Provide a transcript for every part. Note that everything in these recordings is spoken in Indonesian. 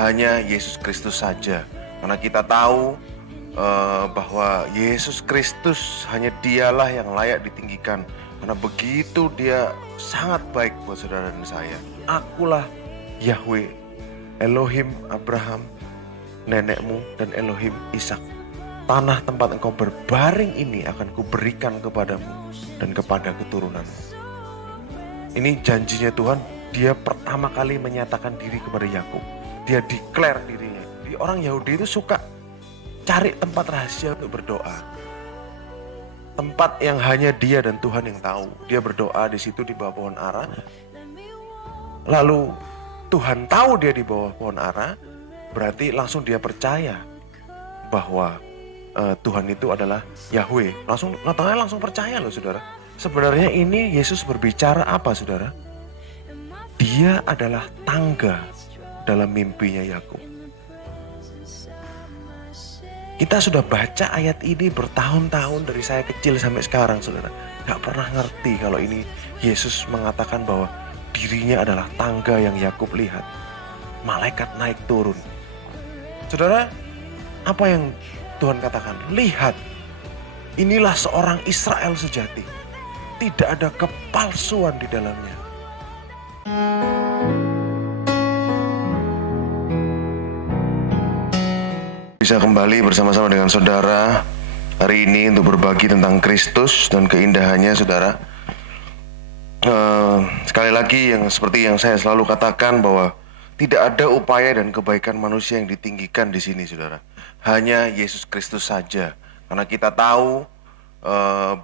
hanya Yesus Kristus saja. Karena kita tahu bahwa Yesus Kristus hanya dialah yang layak ditinggikan. Karena begitu dia sangat baik buat saudara dan saya. Akulah Yahweh, Elohim Abraham, nenekmu, dan Elohim Ishak. Tanah tempat engkau berbaring ini akan kuberikan kepadamu dan kepada keturunanmu. Ini janjinya Tuhan. Dia pertama kali menyatakan diri kepada Yakub. Dia declare dirinya. Di orang Yahudi itu suka cari tempat rahasia untuk berdoa. Tempat yang hanya dia dan Tuhan yang tahu. Dia berdoa di situ di bawah pohon ara. Lalu Tuhan tahu dia di bawah pohon ara. Berarti langsung dia percaya bahwa Tuhan itu adalah Yahweh. Natanael langsung percaya loh saudara. Sebenarnya ini Yesus berbicara apa saudara? Dia adalah tangga dalam mimpinya Yakub. Kita sudah baca ayat ini bertahun-tahun dari saya kecil sampai sekarang saudara. Gak pernah ngerti kalau ini Yesus mengatakan bahwa dirinya adalah tangga yang Yakub lihat. Malaikat naik turun. Saudara, apa yang Tuhan katakan? Lihat, inilah seorang Israel sejati. Tidak ada kepalsuan di dalamnya. Bisa kembali bersama-sama dengan saudara hari ini untuk berbagi tentang Kristus dan keindahannya saudara. Sekali lagi seperti yang saya selalu katakan bahwa tidak ada upaya dan kebaikan manusia yang ditinggikan di sini saudara. Hanya Yesus Kristus saja. Karena kita tahu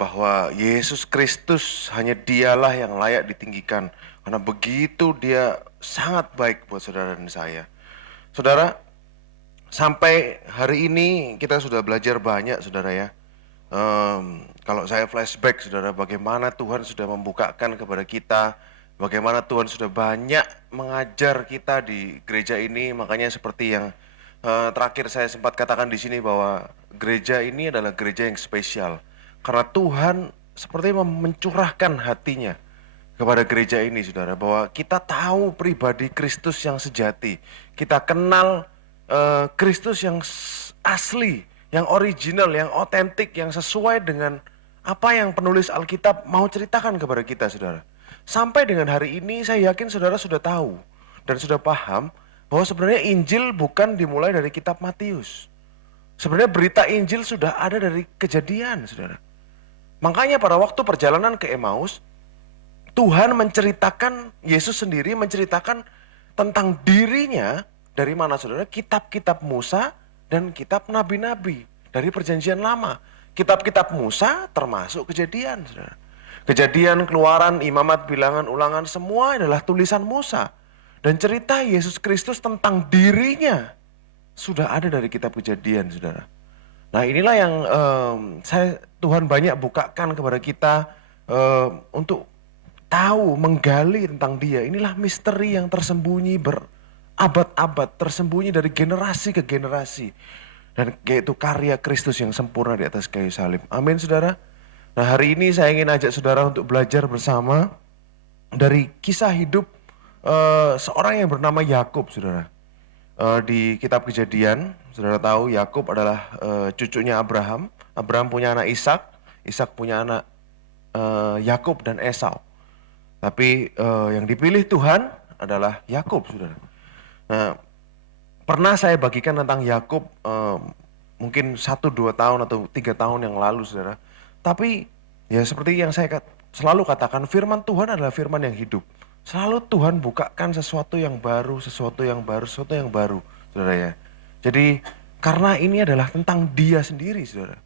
bahwa Yesus Kristus hanya dialah yang layak ditinggikan. Karena begitu dia sangat baik buat saudara dan saya. Saudara, sampai hari ini kita sudah belajar banyak saudara ya. Kalau saya flashback saudara, bagaimana Tuhan sudah membukakan kepada kita, bagaimana Tuhan sudah banyak mengajar kita di gereja ini. Makanya seperti yang terakhir saya sempat katakan di sini bahwa gereja ini adalah gereja yang spesial. Karena Tuhan seperti mencurahkan hatinya kepada gereja ini saudara. Bahwa kita tahu pribadi Kristus yang sejati. Kita kenal Kristus yang asli, yang original, yang otentik, yang sesuai dengan apa yang penulis Alkitab mau ceritakan kepada kita saudara. Sampai dengan hari ini saya yakin saudara sudah tahu dan sudah paham bahwa sebenarnya Injil bukan dimulai dari kitab Matius. Sebenarnya berita Injil sudah ada dari Kejadian saudara. Makanya pada waktu perjalanan ke Emmaus, Tuhan menceritakan, Yesus sendiri menceritakan tentang dirinya. Dari mana saudara? Kitab-kitab Musa dan kitab nabi-nabi dari perjanjian lama. Kitab-kitab Musa termasuk Kejadian saudara. Kejadian, Keluaran, Imamat, Bilangan, Ulangan semua adalah tulisan Musa. Dan cerita Yesus Kristus tentang dirinya sudah ada dari kitab Kejadian saudara. Nah inilah yang Tuhan banyak bukakan kepada kita untuk tahu, menggali tentang dia. Inilah misteri yang tersembunyi berabad-abad, tersembunyi dari generasi ke generasi. Dan yaitu karya Kristus yang sempurna di atas kayu salib. Amin saudara. Nah hari ini saya ingin ajak saudara untuk belajar bersama dari kisah hidup seorang yang bernama Yakub saudara. Di kitab Kejadian, saudara tahu Yakub adalah cucunya Abraham. Abraham punya anak Ishak, Ishak punya anak Yakub dan Esau. Tapi yang dipilih Tuhan adalah Yakub saudara. Nah, pernah saya bagikan tentang Yakub mungkin 1-2 tahun atau 3 tahun yang lalu saudara. Tapi ya seperti yang saya selalu katakan, firman Tuhan adalah firman yang hidup. Selalu Tuhan bukakan sesuatu yang baru, sesuatu yang baru, saudara ya. Jadi karena ini adalah tentang dia sendiri, saudara.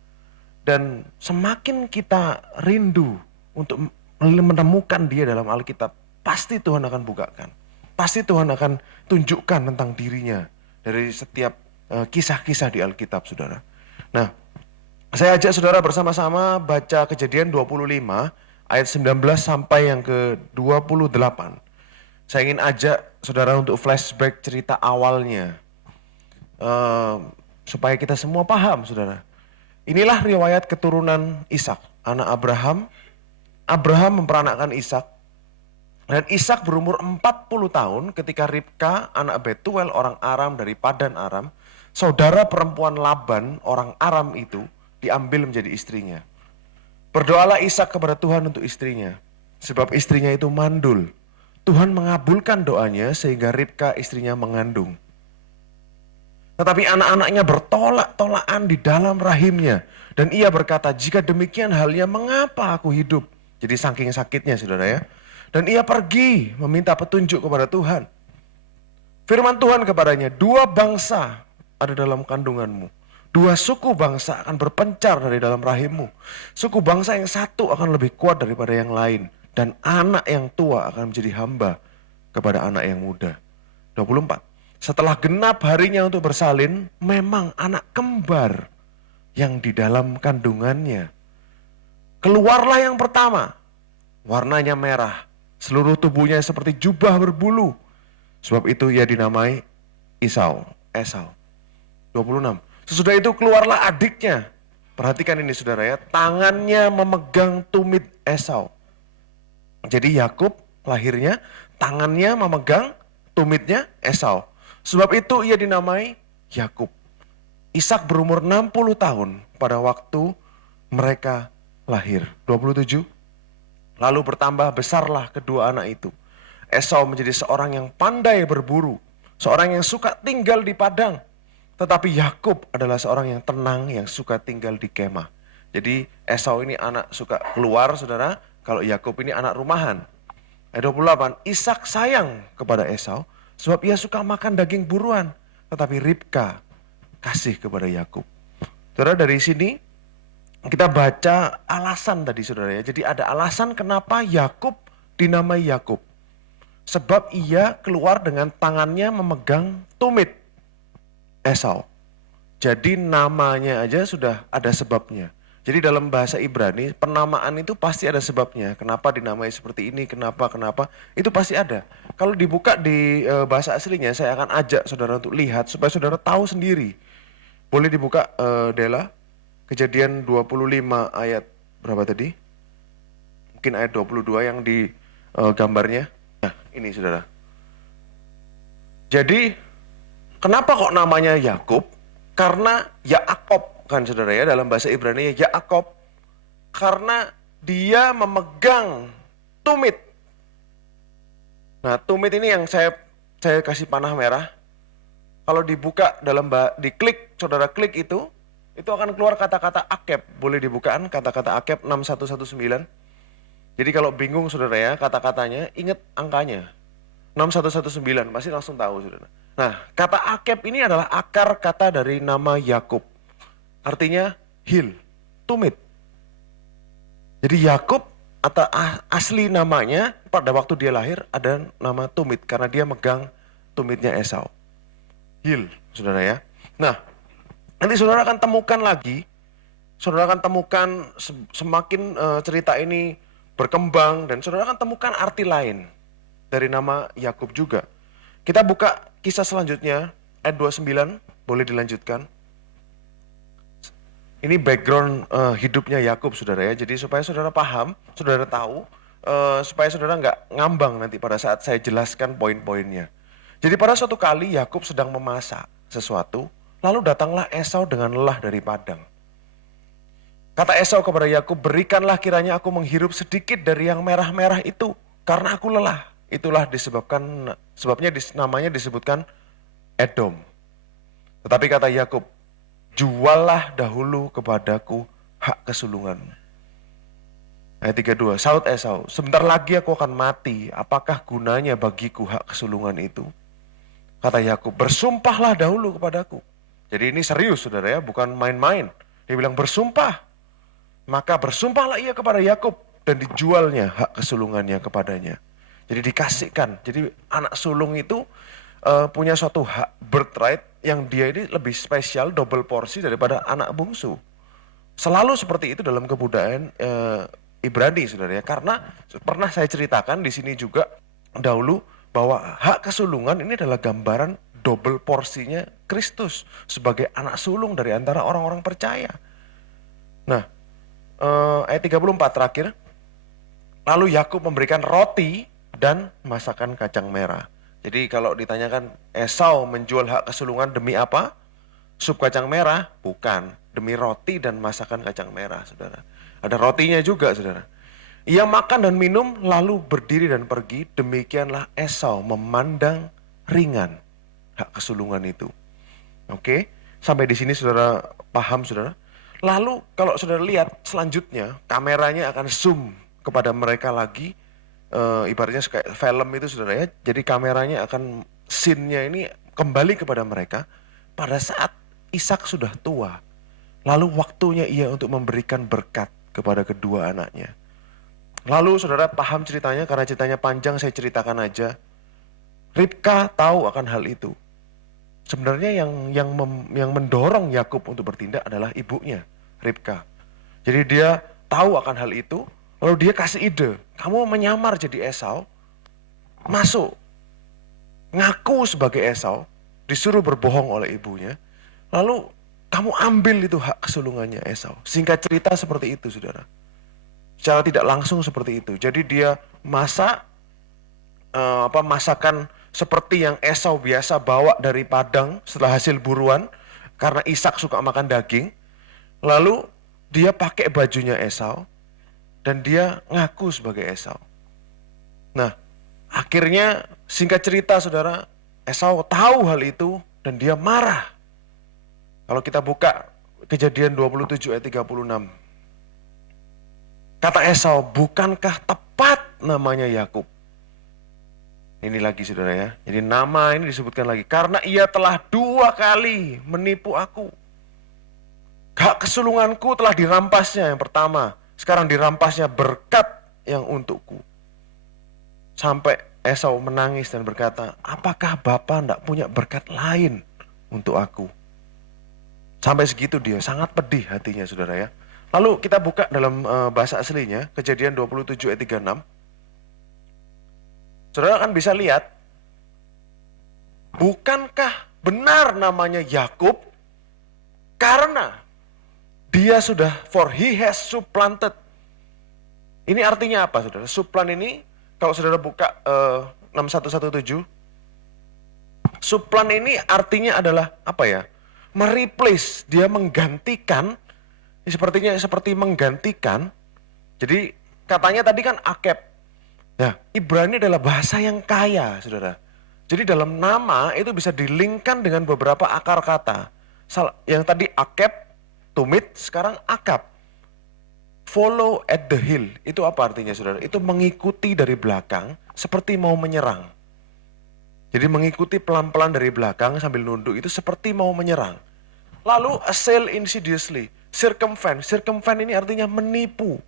Dan semakin kita rindu untuk menemukan dia dalam Alkitab, pasti Tuhan akan bukakan. Pasti Tuhan akan tunjukkan tentang dirinya dari setiap kisah-kisah di Alkitab, saudara. Nah, saya ajak saudara bersama-sama baca Kejadian 25 ayat 19 sampai yang ke-28. Saya ingin ajak saudara untuk flashback cerita awalnya. Supaya kita semua paham saudara. Inilah riwayat keturunan Ishak, anak Abraham. Abraham memperanakkan Ishak. Dan Ishak berumur 40 tahun ketika Ribka, anak Betuel orang Aram dari Padan Aram, saudara perempuan Laban orang Aram itu diambil menjadi istrinya. Berdoalah Ishak kepada Tuhan untuk istrinya, sebab istrinya itu mandul. Tuhan mengabulkan doanya sehingga Ribka istrinya mengandung. Tetapi anak-anaknya bertolak-tolakan di dalam rahimnya. Dan ia berkata, jika demikian halnya mengapa aku hidup? Jadi saking sakitnya saudara ya. Dan ia pergi meminta petunjuk kepada Tuhan. Firman Tuhan kepadanya, 2 bangsa ada dalam kandunganmu. 2 suku bangsa akan berpencar dari dalam rahimmu. Suku bangsa yang satu akan lebih kuat daripada yang lain. Dan anak yang tua akan menjadi hamba kepada anak yang muda. 24. Setelah genap harinya untuk bersalin, memang anak kembar yang di dalam kandungannya. Keluarlah yang pertama, warnanya merah, seluruh tubuhnya seperti jubah berbulu. Sebab itu ia dinamai Esau. 26. Sesudah itu keluarlah adiknya. Perhatikan ini saudara ya, tangannya memegang tumit Esau. Jadi Yakub lahirnya, tangannya memegang tumitnya Esau. Sebab itu ia dinamai Yakub. Ishak berumur 60 tahun pada waktu mereka lahir. 27. Lalu bertambah besarlah kedua anak itu. Esau menjadi seorang yang pandai berburu, seorang yang suka tinggal di padang. Tetapi Yakub adalah seorang yang tenang, yang suka tinggal di kemah. Jadi Esau ini anak suka keluar saudara, kalau Yakub ini anak rumahan. Ayat 28, Ishak sayang kepada Esau, sebab ia suka makan daging buruan. Tetapi Ribka kasih kepada Yakub. Saudara, dari sini kita baca alasan tadi saudara ya. Jadi ada alasan kenapa Yakub dinamai Yakub. Sebab ia keluar dengan tangannya memegang tumit Esau. Jadi namanya aja sudah ada sebabnya. Jadi dalam bahasa Ibrani penamaan itu pasti ada sebabnya. Kenapa dinamai seperti ini, kenapa, itu pasti ada. Kalau dibuka di bahasa aslinya saya akan ajak saudara untuk lihat supaya saudara tahu sendiri. Boleh dibuka Dela, Kejadian 25 ayat berapa tadi? Mungkin ayat 22 yang di gambarnya. Nah ini saudara. Jadi kenapa kok namanya Yakub? Karena Yaakov kan saudara ya, dalam bahasa Ibrani Yaakov, karena dia memegang tumit. Nah tumit ini yang saya kasih panah merah. Kalau dibuka diklik, saudara klik itu akan keluar kata-kata akeb. Boleh dibukaan kata-kata akeb 6119. Jadi kalau bingung saudara ya kata-katanya, ingat angkanya 6119, pasti langsung tahu saudara. Nah kata akeb ini adalah akar kata dari nama Yakub. Artinya hil, tumit. Jadi Yakub atau asli namanya pada waktu dia lahir ada nama tumit karena dia megang tumitnya Esau. Hil, saudara ya. Nah, nanti saudara akan temukan lagi, saudara akan temukan semakin cerita ini berkembang dan saudara akan temukan arti lain dari nama Yakub juga. Kita buka kisah selanjutnya, ayat 29, boleh dilanjutkan. Ini background hidupnya Yakub saudara ya. Jadi supaya saudara paham, saudara tahu, supaya saudara nggak ngambang nanti pada saat saya jelaskan poin-poinnya. Jadi pada suatu kali Yakub sedang memasak sesuatu, lalu datanglah Esau dengan lelah dari padang. Kata Esau kepada Yakub, berikanlah kiranya aku menghirup sedikit dari yang merah-merah itu, karena aku lelah. Itulah sebabnya namanya disebutkan Edom. Tetapi kata Yakub, juallah dahulu kepadaku hak kesulunganmu. Ayat 32, saut Esau, sebentar lagi aku akan mati, apakah gunanya bagiku hak kesulungan itu? Kata Yakub, bersumpahlah dahulu kepadaku. Jadi ini serius saudara ya, bukan main-main. Dia bilang bersumpah. Maka bersumpahlah ia kepada Yakub dan dijualnya hak kesulungannya kepadanya. Jadi dikasihkan. Jadi anak sulung itu punya suatu hak birthright yang dia ini lebih spesial, double porsi daripada anak bungsu. Selalu seperti itu dalam kebudayaan Ibrani saudara ya. Karena pernah saya ceritakan di sini juga dahulu bahwa hak kesulungan ini adalah gambaran double porsinya Kristus sebagai anak sulung dari antara orang-orang percaya. Nah, ayat 34 terakhir. Lalu Yakub memberikan roti dan masakan kacang merah. Jadi kalau ditanyakan Esau menjual hak kesulungan demi apa? Sup kacang merah? Bukan. Demi roti dan masakan kacang merah, saudara. Ada rotinya juga, saudara. Ia makan dan minum lalu berdiri dan pergi. Demikianlah Esau memandang ringan hak kesulungan itu. Oke, sampai di sini saudara paham, saudara. Lalu kalau saudara lihat selanjutnya, kameranya akan zoom kepada mereka lagi. Ibaratnya kayak film itu, saudara ya. Jadi kameranya akan scene-nya ini kembali kepada mereka pada saat Ishak sudah tua. Lalu waktunya ia untuk memberikan berkat kepada kedua anaknya. Lalu saudara paham ceritanya, karena ceritanya panjang saya ceritakan aja. Ribka tahu akan hal itu. Sebenarnya yang mendorong Yakub untuk bertindak adalah ibunya, Ribka. Jadi dia tahu akan hal itu, lalu dia kasih ide, kamu menyamar jadi Esau, masuk, ngaku sebagai Esau, disuruh berbohong oleh ibunya, lalu kamu ambil itu hak kesulungannya Esau. Singkat cerita seperti itu, saudara. Secara tidak langsung seperti itu. Jadi dia masak masakan seperti yang Esau biasa bawa dari padang setelah hasil buruan, karena Ishak suka makan daging. Lalu dia pakai bajunya Esau dan dia ngaku sebagai Esau. Nah, akhirnya singkat cerita, saudara, Esau tahu hal itu dan dia marah. Kalau kita buka Kejadian 27 ayat 36. Kata Esau, bukankah tepat namanya Yakub? Ini lagi, saudara ya. Jadi nama ini disebutkan lagi. Karena ia telah 2 kali menipu aku. Hak kesulunganku telah dirampasnya yang pertama. Sekarang dirampasnya berkat yang untukku. Sampai Esau menangis dan berkata, apakah Bapa tidak punya berkat lain untuk aku? Sampai segitu dia, sangat pedih hatinya, saudara ya. Lalu kita buka dalam bahasa aslinya, Kejadian 27 ayat 36. Saudara kan bisa lihat, bukankah benar namanya Yakub karena dia sudah, for he has supplanted. Ini artinya apa, saudara? Supplant ini, kalau saudara buka 6117, supplant ini artinya adalah apa ya? Mereplace, dia menggantikan, sepertinya seperti menggantikan. Jadi katanya tadi kan akeb. Nah, Ibrani adalah bahasa yang kaya, saudara. Jadi dalam nama itu bisa dilingkan dengan beberapa akar kata. Yang tadi akeb, tumit, sekarang akab. Follow at the hill, itu apa artinya, saudara? Itu mengikuti dari belakang seperti mau menyerang. Jadi mengikuti pelan-pelan dari belakang sambil nunduk itu seperti mau menyerang. Lalu assail insidiously, circumvent. Circumvent ini artinya menipu,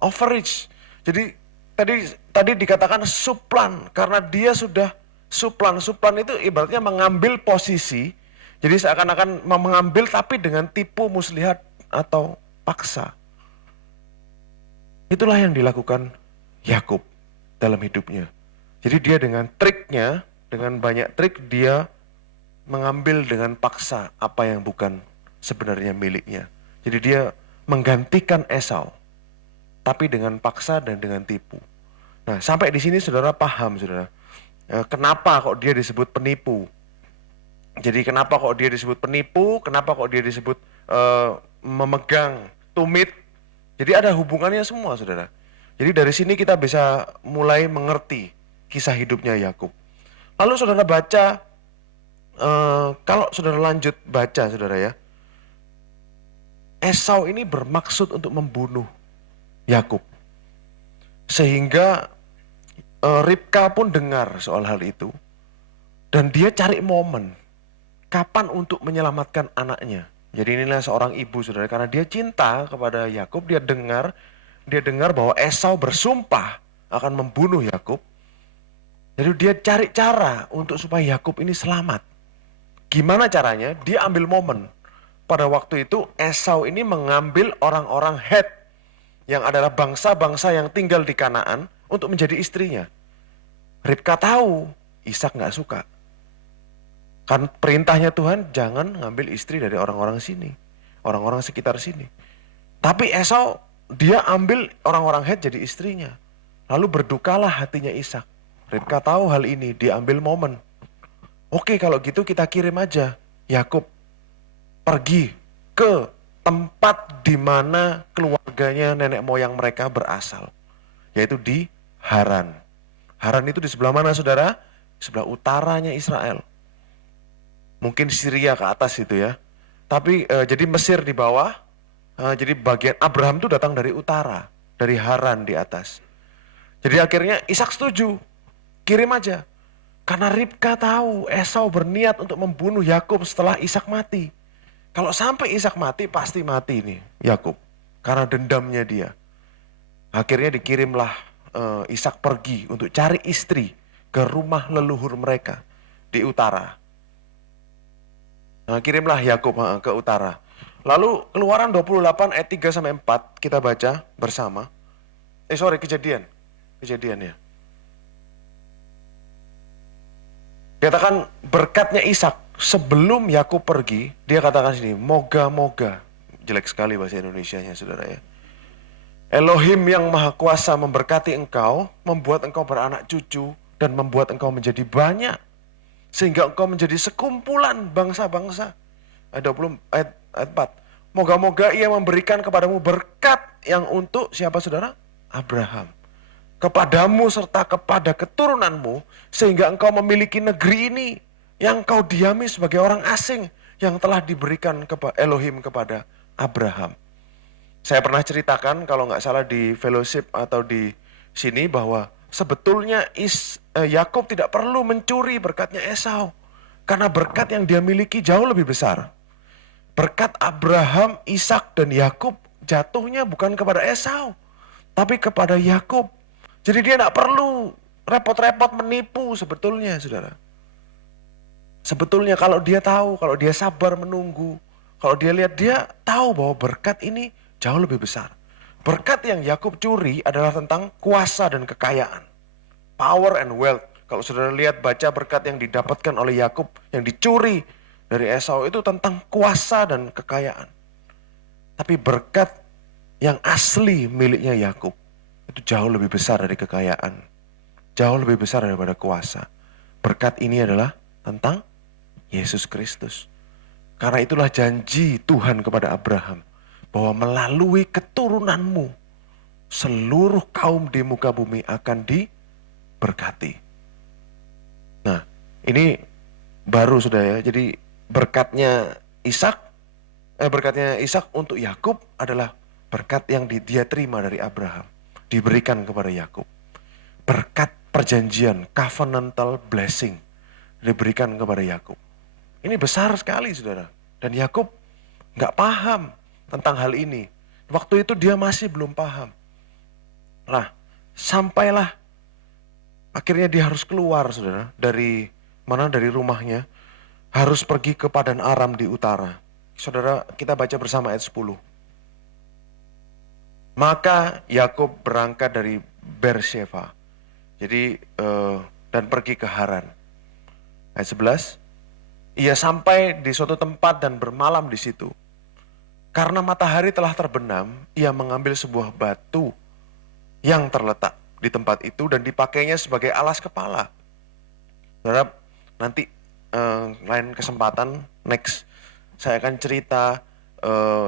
overreach. Jadi Tadi dikatakan supplant, karena dia sudah supplant. Supplant itu ibaratnya mengambil posisi, jadi seakan-akan mengambil tapi dengan tipu muslihat atau paksa. Itulah yang dilakukan Yakub dalam hidupnya. Jadi dia dengan triknya, dengan banyak trik, dia mengambil dengan paksa apa yang bukan sebenarnya miliknya. Jadi dia menggantikan Esau, tapi dengan paksa dan dengan tipu. Nah, sampai di sini saudara paham, saudara. Kenapa kok dia disebut penipu? Jadi kenapa kok dia disebut penipu? Kenapa kok dia disebut memegang tumit? Jadi ada hubungannya semua, saudara. Jadi dari sini kita bisa mulai mengerti kisah hidupnya Yakub. Lalu saudara baca, kalau saudara lanjut baca, saudara ya, Esau ini bermaksud untuk membunuh Yakub. Sehingga Ribka pun dengar soal hal itu. Dan dia cari momen kapan untuk menyelamatkan anaknya. Jadi inilah seorang ibu, saudara, karena dia cinta kepada Yakub, dia dengar bahwa Esau bersumpah akan membunuh Yakub. Jadi dia cari cara untuk supaya Yakub ini selamat. Gimana caranya? Dia ambil momen. Pada waktu itu Esau ini mengambil orang-orang Het, yang adalah bangsa-bangsa yang tinggal di Kanaan, untuk menjadi istrinya. Ribka tahu, Ishak gak suka. Kan perintahnya Tuhan, jangan ngambil istri dari orang-orang sini, orang-orang sekitar sini. Tapi Esau, dia ambil orang-orang Het jadi istrinya. Lalu berdukalah hatinya Ishak. Ribka tahu hal ini, diambil momen. Oke, kalau gitu kita kirim aja Yakub pergi ke tempat di mana keluarganya nenek moyang mereka berasal, yaitu di Haran. Haran itu di sebelah mana, saudara? Sebelah utaranya Israel. Mungkin Syria ke atas itu ya. Tapi jadi Mesir di bawah. Jadi bagian Abraham itu datang dari utara, dari Haran di atas. Jadi akhirnya Ishak setuju, kirim aja. Karena Ribka tahu Esau berniat untuk membunuh Yakub setelah Ishak mati. Kalau sampai Ishak mati, pasti mati nih Yakub, karena dendamnya dia. Akhirnya dikirimlah Ishak pergi untuk cari istri ke rumah leluhur mereka di utara. Nah, kirimlah Yakub ke utara. Lalu Keluaran 28 ayat 3 sampai 4 kita baca bersama. Kejadian ya. Katakan berkatnya Ishak sebelum Yakub pergi, dia katakan sini, moga-moga. Jelek sekali bahasa Indonesianya, saudara ya. Elohim yang Maha Kuasa memberkati engkau, membuat engkau beranak cucu, dan membuat engkau menjadi banyak, sehingga engkau menjadi sekumpulan bangsa-bangsa. Ayat 4. Moga-moga ia memberikan kepadamu berkat yang untuk siapa, saudara? Abraham. Kepadamu serta kepada keturunanmu, sehingga engkau memiliki negeri ini yang kau diami sebagai orang asing, yang telah diberikan Elohim kepada Abraham. Saya pernah ceritakan kalau nggak salah di fellowship atau di sini bahwa sebetulnya Yakub tidak perlu mencuri berkatnya Esau, karena berkat yang dia miliki jauh lebih besar. Berkat Abraham, Ishak dan Yakub jatuhnya bukan kepada Esau, tapi kepada Yakub. Jadi dia tidak perlu repot-repot menipu sebetulnya, saudara. Sebetulnya kalau dia tahu, kalau dia sabar menunggu, kalau dia lihat, dia tahu bahwa berkat ini jauh lebih besar. Berkat yang Yakub curi adalah tentang kuasa dan kekayaan. Power and wealth. Kalau saudara lihat baca berkat yang didapatkan oleh Yakub yang dicuri dari Esau itu tentang kuasa dan kekayaan. Tapi berkat yang asli miliknya Yakub itu jauh lebih besar dari kekayaan. Jauh lebih besar daripada kuasa. Berkat ini adalah tentang Yesus Kristus. Karena itulah janji Tuhan kepada Abraham, bahwa melalui keturunanmu seluruh kaum di muka bumi akan diberkati. Nah, ini baru sudah ya. Jadi berkatnya Ishak untuk Yakub adalah berkat yang dia terima dari Abraham, diberikan kepada Yakub. Berkat perjanjian, covenantal blessing, diberikan kepada Yakub. Ini besar sekali, saudara. Dan Yakub nggak paham tentang hal ini. Waktu itu dia masih belum paham. Nah, sampailah akhirnya dia harus keluar, saudara, dari rumahnya, harus pergi ke Padan Aram di utara. Saudara, kita baca bersama ayat 10. Maka Yakub berangkat dari Beersheba. Jadi dan pergi ke Haran. Ayat 11. Ia sampai di suatu tempat dan bermalam di situ. Karena matahari telah terbenam, ia mengambil sebuah batu yang terletak di tempat itu dan dipakainya sebagai alas kepala. Saudara, nanti lain kesempatan next saya akan cerita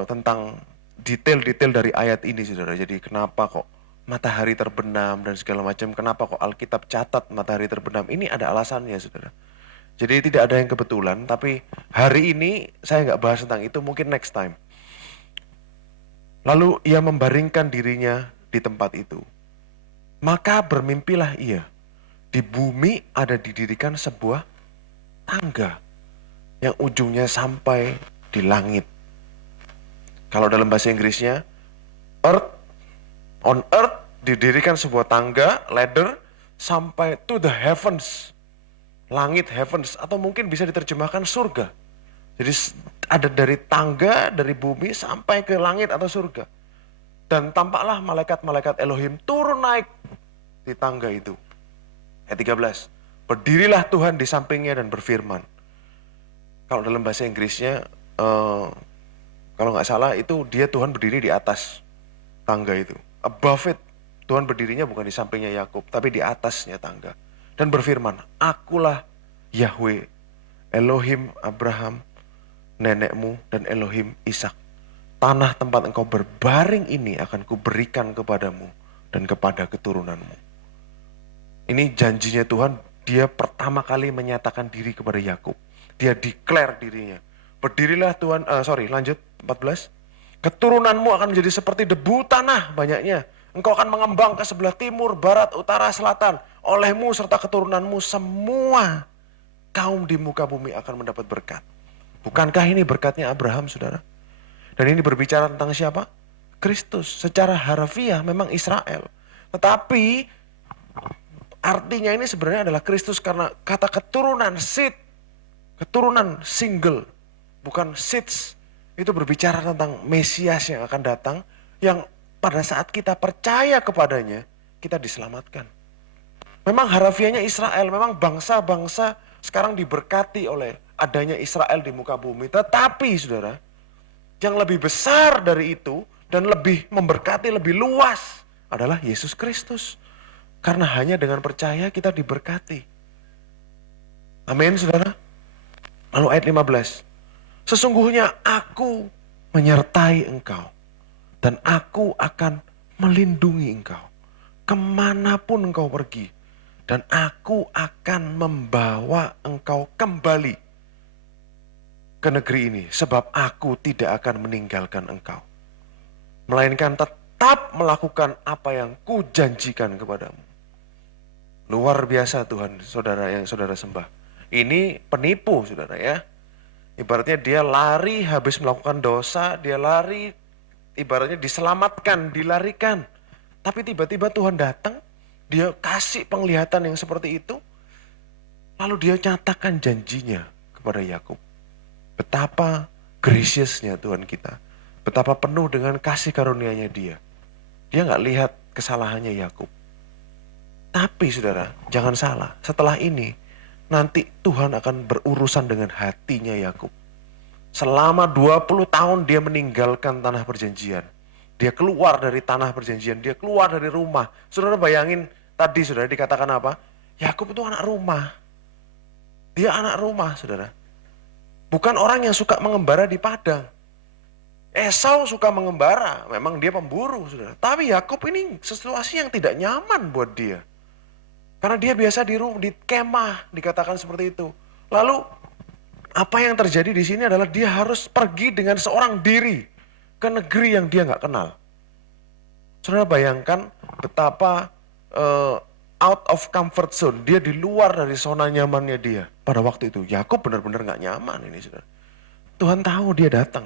tentang detail-detail dari ayat ini, saudara. Jadi kenapa kok matahari terbenam dan segala macam, kenapa kok Alkitab catat matahari terbenam, ini ada alasannya, saudara. Jadi tidak ada yang kebetulan, tapi hari ini saya nggak bahas tentang itu, mungkin next time. Lalu ia membaringkan dirinya di tempat itu. Maka bermimpilah ia, di bumi ada didirikan sebuah tangga yang ujungnya sampai di langit. Kalau dalam bahasa Inggrisnya, on earth didirikan sebuah tangga, ladder, sampai to the heavens. Langit, heavens, atau mungkin bisa diterjemahkan surga. Jadi ada dari tangga, dari bumi sampai ke langit atau surga. Dan tampaklah malaikat-malaikat Elohim turun naik di tangga itu. Ayat 13. Berdirilah Tuhan di sampingnya dan berfirman. Kalau dalam bahasa Inggrisnya, kalau nggak salah itu dia Tuhan berdiri di atas tangga itu. Above it, Tuhan berdirinya bukan di sampingnya Yakub, tapi di atasnya tangga. Dan berfirman, akulah Yahweh, Elohim Abraham, nenekmu, dan Elohim Ishak. Tanah tempat engkau berbaring ini akan kuberikan kepadamu dan kepada keturunanmu. Ini janjinya Tuhan, dia pertama kali menyatakan diri kepada Yakub. Dia declare dirinya. Berdirilah Tuhan, lanjut 14. Keturunanmu akan menjadi seperti debu tanah banyaknya. Engkau akan mengembang ke sebelah timur, barat, utara, selatan. Olehmu serta keturunanmu semua kaum di muka bumi akan mendapat berkat. Bukankah ini berkatnya Abraham, saudara? Dan ini berbicara tentang siapa? Kristus. Secara harfiah memang Israel. Tetapi artinya ini sebenarnya adalah Kristus karena kata keturunan, seed, keturunan single, bukan seeds. Itu berbicara tentang Mesias yang akan datang, yang pada saat kita percaya kepadanya, kita diselamatkan. Memang harafiahnya Israel, memang bangsa-bangsa sekarang diberkati oleh adanya Israel di muka bumi. Tetapi saudara, yang lebih besar dari itu dan lebih memberkati, lebih luas adalah Yesus Kristus. Karena hanya dengan percaya kita diberkati. Amin saudara. Lalu ayat 15. Sesungguhnya aku menyertai engkau dan aku akan melindungi engkau kemanapun engkau pergi, dan aku akan membawa engkau kembali ke negeri ini, sebab aku tidak akan meninggalkan engkau, melainkan tetap melakukan apa yang kujanjikan kepadamu. Luar biasa Tuhan, saudara yang saudara sembah. Ini penipu saudara ya. Ibaratnya dia lari habis melakukan dosa, dia lari ibaratnya diselamatkan, dilarikan. Tapi tiba-tiba Tuhan datang, dia kasih penglihatan yang seperti itu. Lalu dia nyatakan janjinya kepada Yakub. Betapa graciousnya Tuhan kita. Betapa penuh dengan kasih karunia-Nya dia. Dia gak lihat kesalahannya Yakub. Tapi saudara, jangan salah. Setelah ini, nanti Tuhan akan berurusan dengan hatinya Yakub. Selama 20 tahun dia meninggalkan tanah perjanjian. Dia keluar dari tanah perjanjian, dia keluar dari rumah. Saudara bayangin tadi saudara dikatakan apa? Yakub itu anak rumah. Dia anak rumah saudara. Bukan orang yang suka mengembara di padang. Esau suka mengembara, memang dia pemburu saudara. Tapi Yakub ini situasi yang tidak nyaman buat dia. Karena dia biasa di kemah, dikatakan seperti itu. Lalu apa yang terjadi di sini adalah dia harus pergi dengan seorang diri ke negeri yang dia nggak kenal. Saudara bayangkan betapa out of comfort zone, dia di luar dari zona nyamannya dia pada waktu itu. Yakub benar-benar nggak nyaman ini saudara. Tuhan tahu dia datang.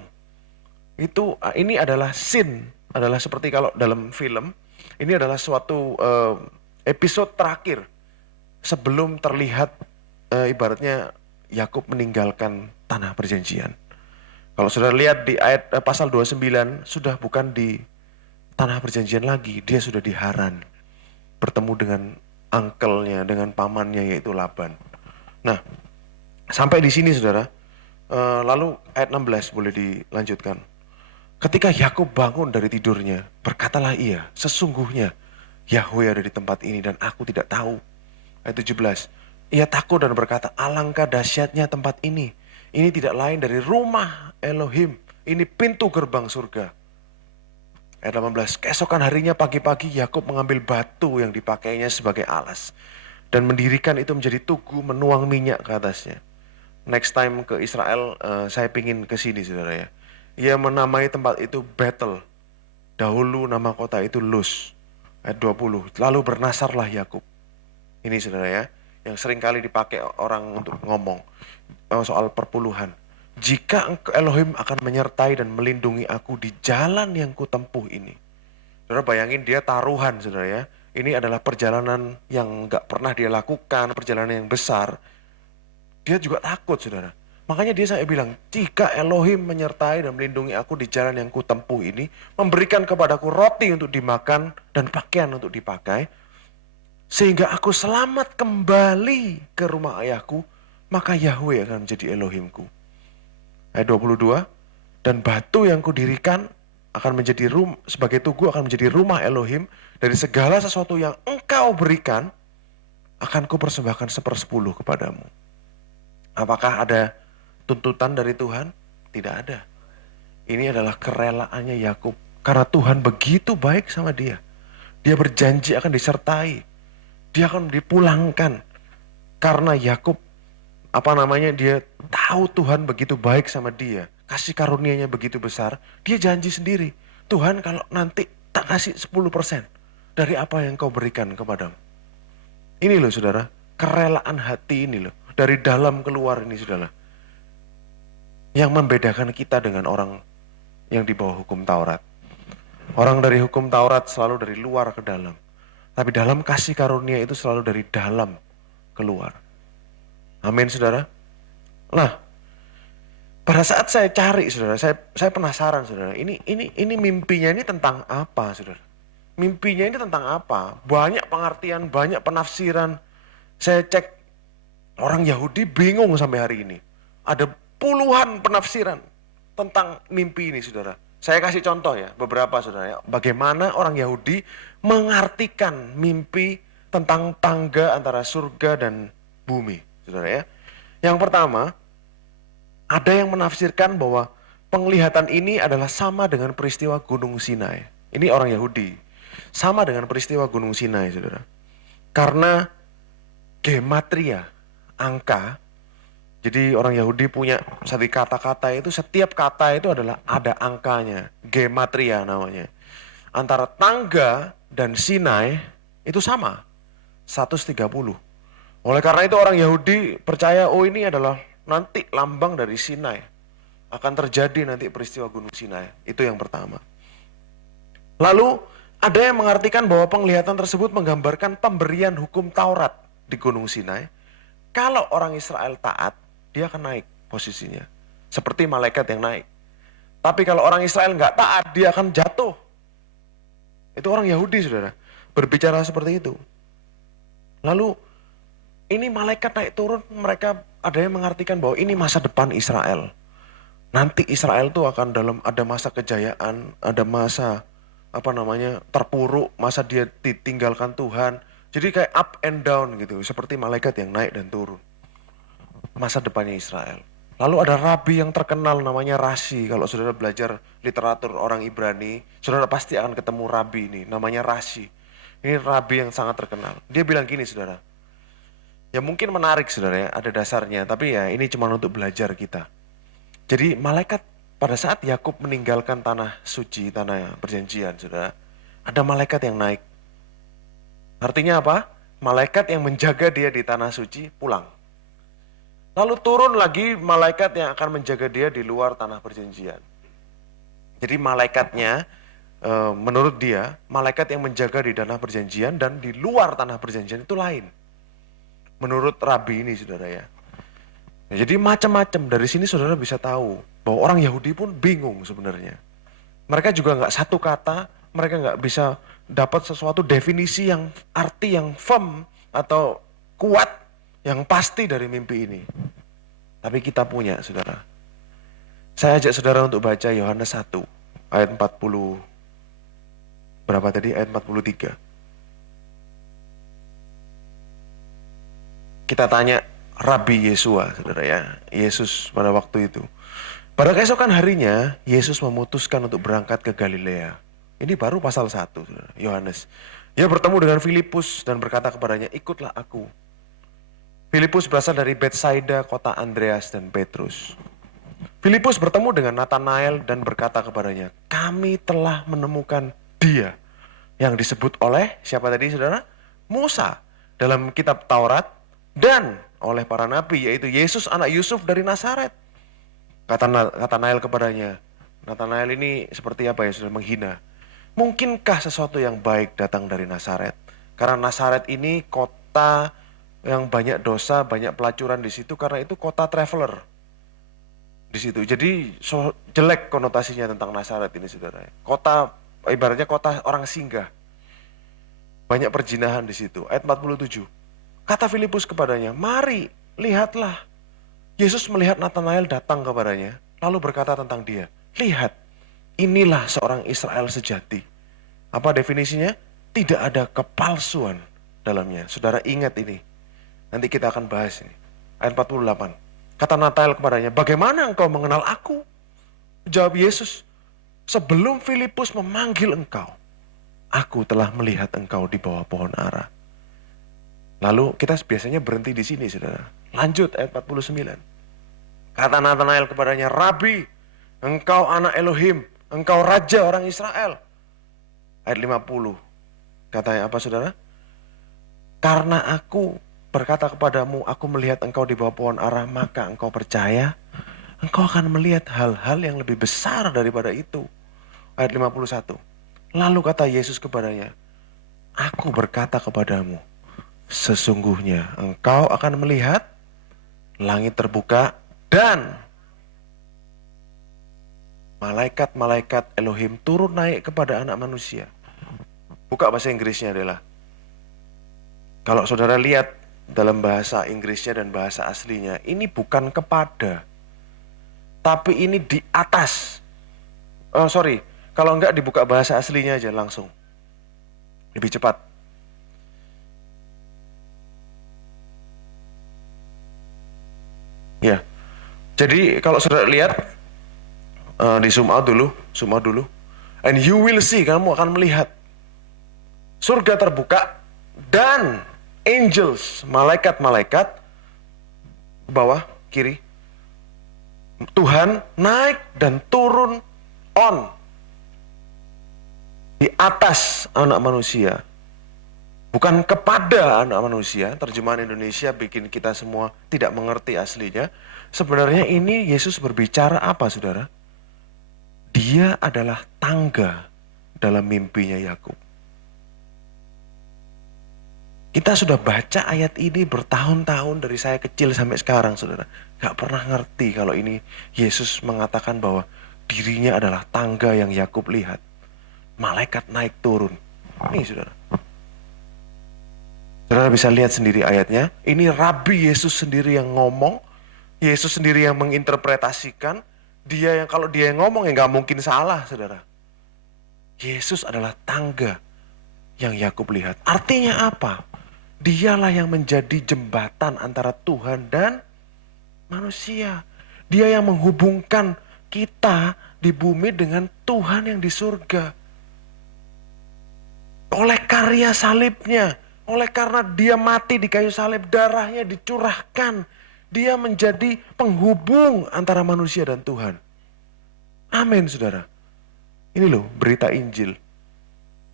Ini adalah scene, adalah seperti kalau dalam film, ini adalah suatu episode terakhir sebelum terlihat ibaratnya Yakub meninggalkan tanah perjanjian. Kalau saudara lihat di ayat pasal 29, sudah bukan di tanah perjanjian lagi, dia sudah di Haran. Bertemu dengan uncle-nya, dengan pamannya yaitu Laban. Nah, sampai di sini saudara, lalu ayat 16 boleh dilanjutkan. Ketika Yakub bangun dari tidurnya, berkatalah ia, sesungguhnya Yahweh ada di tempat ini dan aku tidak tahu. Ayat 17. Ia takut dan berkata, alangkah dahsyatnya tempat ini. Ini tidak lain dari rumah Elohim. Ini pintu gerbang surga. Ayat 18. Keesokan harinya pagi-pagi Yakub mengambil batu yang dipakainya sebagai alas. Dan mendirikan itu menjadi tugu, menuang minyak ke atasnya. Next time ke Israel, saya pingin ke sini saudara ya. Ia menamai tempat itu Bethel. Dahulu nama kota itu Luz. Ayat 20. Lalu bernasarlah Yakub. Ini saudara ya, yang sering kali dipakai orang untuk ngomong soal perpuluhan. Jika Elohim akan menyertai dan melindungi aku di jalan yang kutempuh ini. Saudara bayangin dia taruhan saudara ya. Ini adalah perjalanan yang gak pernah dia lakukan, perjalanan yang besar. Dia juga takut saudara. Makanya dia sampai bilang, jika Elohim menyertai dan melindungi aku di jalan yang kutempuh ini, memberikan kepadaku roti untuk dimakan dan pakaian untuk dipakai, sehingga aku selamat kembali ke rumah ayahku, maka Yahweh akan menjadi Elohimku. Ayat 22, dan batu yang kudirikan akan menjadi sebagai tugu akan menjadi rumah Elohim, dari segala sesuatu yang engkau berikan akan kupersembahkan 1/10 kepadamu. Apakah ada tuntutan dari Tuhan? Tidak ada. Ini adalah kerelaannya Yakub karena Tuhan begitu baik sama dia. Dia berjanji akan disertai, dia akan dipulangkan karena Yakub dia tahu Tuhan begitu baik sama dia, kasih karunia-Nya begitu besar. Dia janji sendiri, Tuhan kalau nanti tak kasih 10% dari apa yang kau berikan kepadamu. Ini loh saudara, kerelaan hati ini loh, dari dalam keluar ini saudara, yang membedakan kita dengan orang yang di bawah hukum Taurat. Orang dari hukum Taurat selalu dari luar ke dalam, tapi dalam kasih karunia itu selalu dari dalam keluar. Amin saudara. Nah, pada saat saya cari saudara, saya penasaran saudara, ini mimpinya ini tentang apa saudara? Mimpinya ini tentang apa? Banyak pengertian, banyak penafsiran. Saya cek, orang Yahudi bingung sampai hari ini. Ada puluhan penafsiran tentang mimpi ini saudara. Saya kasih contoh ya, beberapa saudara ya. Bagaimana orang Yahudi mengartikan mimpi tentang tangga antara surga dan bumi saudara ya. Yang pertama, ada yang menafsirkan bahwa penglihatan ini adalah sama dengan peristiwa Gunung Sinai. Ini orang Yahudi. Sama dengan peristiwa Gunung Sinai saudara. Karena gematria, angka. Jadi orang Yahudi punya satu kata-kata itu, setiap kata itu adalah ada angkanya. Gematria namanya. Antara tangga dan Sinai itu sama. 130. Oleh karena itu orang Yahudi percaya, oh ini adalah nanti lambang dari Sinai. Akan terjadi nanti peristiwa Gunung Sinai. Itu yang pertama. Lalu ada yang mengartikan bahwa penglihatan tersebut menggambarkan pemberian hukum Taurat di Gunung Sinai. Kalau orang Israel taat, dia akan naik posisinya. Seperti malaikat yang naik. Tapi kalau orang Israel nggak taat, dia akan jatuh. Itu orang Yahudi saudara. Berbicara seperti itu. Lalu ini malaikat naik turun, mereka ada yang mengartikan bahwa ini masa depan Israel. Nanti Israel tuh akan ada masa kejayaan, ada masa terpuruk, masa dia ditinggalkan Tuhan. Jadi kayak up and down gitu, seperti malaikat yang naik dan turun. Masa depannya Israel. Lalu ada rabi yang terkenal namanya Rashi. Kalau saudara belajar literatur orang Ibrani, saudara pasti akan ketemu rabi ini, namanya Rashi. Ini rabi yang sangat terkenal. Dia bilang gini saudara, ya mungkin menarik saudara ya, ada dasarnya, tapi ya ini cuma untuk belajar kita. Jadi malaikat pada saat Yakub meninggalkan tanah suci, tanah perjanjian saudara, ada malaikat yang naik. Artinya apa? Malaikat yang menjaga dia di tanah suci pulang. Lalu turun lagi malaikat yang akan menjaga dia di luar tanah perjanjian. Jadi malaikatnya, menurut dia, malaikat yang menjaga di tanah perjanjian dan di luar tanah perjanjian itu lain. Menurut rabi ini saudara ya. Jadi macam-macam, dari sini saudara bisa tahu bahwa orang Yahudi pun bingung sebenarnya. Mereka juga nggak satu kata, mereka nggak bisa dapat sesuatu definisi yang arti yang firm atau kuat yang pasti dari mimpi ini. Tapi kita punya saudara. Saya ajak saudara untuk baca Yohanes 1 ayat 40. Berapa tadi? Ayat 43. Kita tanya Rabi Yesua saudara ya. Yesus pada waktu itu. Pada keesokan harinya Yesus memutuskan untuk berangkat ke Galilea. Ini baru pasal 1 saudara, Yohanes. Dia bertemu dengan Filipus dan berkata kepadanya, ikutlah aku. Filipus berasal dari Betsaida, kota Andreas dan Petrus. Filipus bertemu dengan Nathanael dan berkata kepadanya, kami telah menemukan dia yang disebut oleh siapa tadi saudara? Musa dalam kitab Taurat dan oleh para nabi, yaitu Yesus anak Yusuf dari Nazaret. Kata Nathanael kepadanya, Nathanael ini seperti apa ya saudara, menghina. Mungkinkah sesuatu yang baik datang dari Nazaret? Karena Nazaret ini kota yang banyak dosa, banyak pelacuran di situ, karena itu kota traveler di situ. Jadi jelek konotasinya tentang Nazaret ini saudara. Kota ibaratnya kota orang singgah. Banyak perzinahan di situ. Ayat 47. Kata Filipus kepadanya, mari lihatlah. Yesus melihat Nathanael datang kepadanya, lalu berkata tentang dia, lihat, Inilah seorang Israel sejati. Apa definisinya? Tidak ada kepalsuan dalamnya. Saudara ingat ini. Nanti kita akan bahas ini. Ayat 48. Kata Natanael kepadanya, bagaimana engkau mengenal aku? Jawab Yesus, sebelum Filipus memanggil engkau, aku telah melihat engkau di bawah pohon ara. Lalu kita biasanya berhenti di sini, saudara. Lanjut ayat 49. Kata Natanael kepadanya, Rabi, engkau anak Elohim, engkau raja orang Israel. Ayat 50. Katanya apa, saudara? Karena aku berkata kepadamu, aku melihat engkau di bawah pohon ara, maka engkau percaya. Engkau akan melihat hal-hal yang lebih besar daripada itu. Ayat 51. Lalu kata Yesus kepadanya, aku berkata kepadamu, sesungguhnya engkau akan melihat langit terbuka dan malaikat-malaikat Elohim turun naik kepada anak manusia. Buka bahasa Inggrisnya adalah, kalau saudara lihat dalam bahasa Inggrisnya dan bahasa aslinya, ini bukan kepada, tapi ini di atas. Kalau enggak dibuka bahasa aslinya aja langsung. Lebih cepat. Ya. Jadi kalau saudara lihat, di zoom out dulu. And you will see, kamu akan melihat surga terbuka dan angels, malaikat-malaikat, bawah, kiri. Tuhan naik dan turun di atas anak manusia. Bukan kepada anak manusia. Terjemahan Indonesia bikin kita semua tidak mengerti aslinya. Sebenarnya ini Yesus berbicara apa, saudara? Dia adalah tangga dalam mimpinya Yakub. Kita sudah baca ayat ini bertahun-tahun dari saya kecil sampai sekarang, saudara. Gak pernah ngerti kalau ini Yesus mengatakan bahwa dirinya adalah tangga yang Yakub lihat. Malaikat naik turun. Ini, saudara. Saudara bisa lihat sendiri ayatnya. Ini Rabi Yesus sendiri yang ngomong. Yesus sendiri yang menginterpretasikan. Dia yang, kalau dia yang ngomong, ya gak mungkin salah, saudara. Yesus adalah tangga yang Yakub lihat. Artinya apa? Dialah yang menjadi jembatan antara Tuhan dan manusia. Dia yang menghubungkan kita di bumi dengan Tuhan yang di surga. Oleh karya salibnya, oleh karena dia mati di kayu salib, darahnya dicurahkan. Dia menjadi penghubung antara manusia dan Tuhan. Amin, saudara. Ini loh berita Injil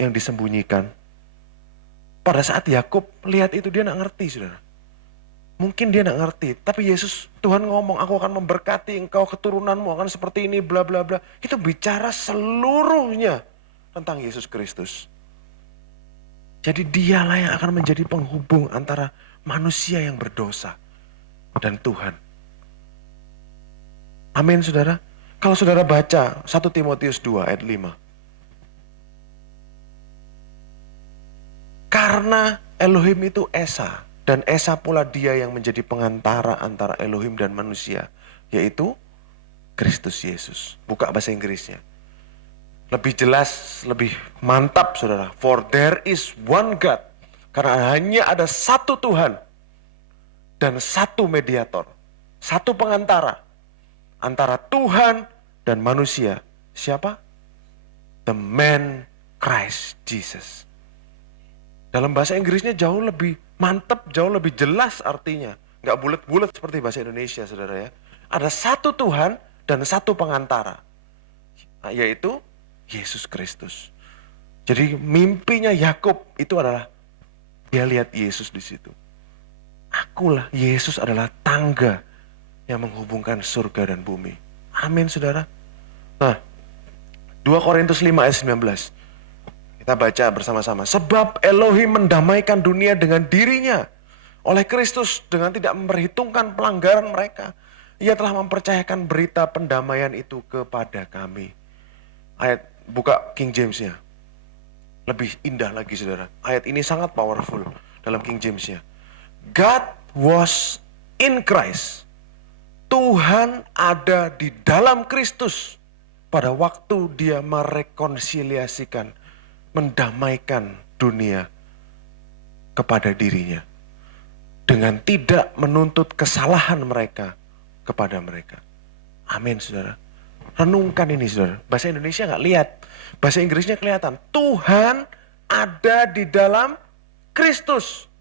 yang disembunyikan. Pada saat Yakub lihat itu dia gak ngerti, saudara. Mungkin dia gak ngerti, tapi Yesus, Tuhan ngomong, aku akan memberkati engkau, keturunanmu akan seperti ini, bla bla bla. Itu bicara seluruhnya tentang Yesus Kristus. Jadi dialah yang akan menjadi penghubung antara manusia yang berdosa dan Tuhan. Amin, saudara. Kalau saudara baca 1 Timotius 2 ayat 5. Karena Elohim itu Esa, dan Esa pula dia yang menjadi pengantara antara Elohim dan manusia, yaitu Kristus Yesus. Buka bahasa Inggrisnya. Lebih jelas, lebih mantap, saudara. For there is one God. Karena hanya ada satu Tuhan dan satu mediator, satu pengantara antara Tuhan dan manusia. Siapa? The man Christ Jesus. Dalam bahasa Inggrisnya jauh lebih mantap, jauh lebih jelas artinya. Gak bulat-bulat seperti bahasa Indonesia, saudara ya. Ada satu Tuhan dan satu pengantara, yaitu Yesus Kristus. Jadi mimpinya Yakub itu adalah dia lihat Yesus di situ. Akulah, Yesus adalah tangga yang menghubungkan surga dan bumi. Amin, saudara. Nah, 2 Korintus 5 ayat 19. Kita baca bersama-sama. Sebab Elohim mendamaikan dunia dengan dirinya oleh Kristus dengan tidak memperhitungkan pelanggaran mereka. Ia telah mempercayakan berita pendamaian itu kepada kami. Ayat buka King James-nya. Lebih indah lagi, saudara. Ayat ini sangat powerful dalam King James-nya. God was in Christ. Tuhan ada di dalam Kristus. pada waktu dia merekonsiliasikan, mendamaikan dunia kepada dirinya. Dengan tidak menuntut kesalahan mereka kepada mereka. Amin, saudara. Renungkan ini, saudara. Bahasa Indonesia nggak lihat. Bahasa Inggrisnya kelihatan. Tuhan ada di dalam Kristus.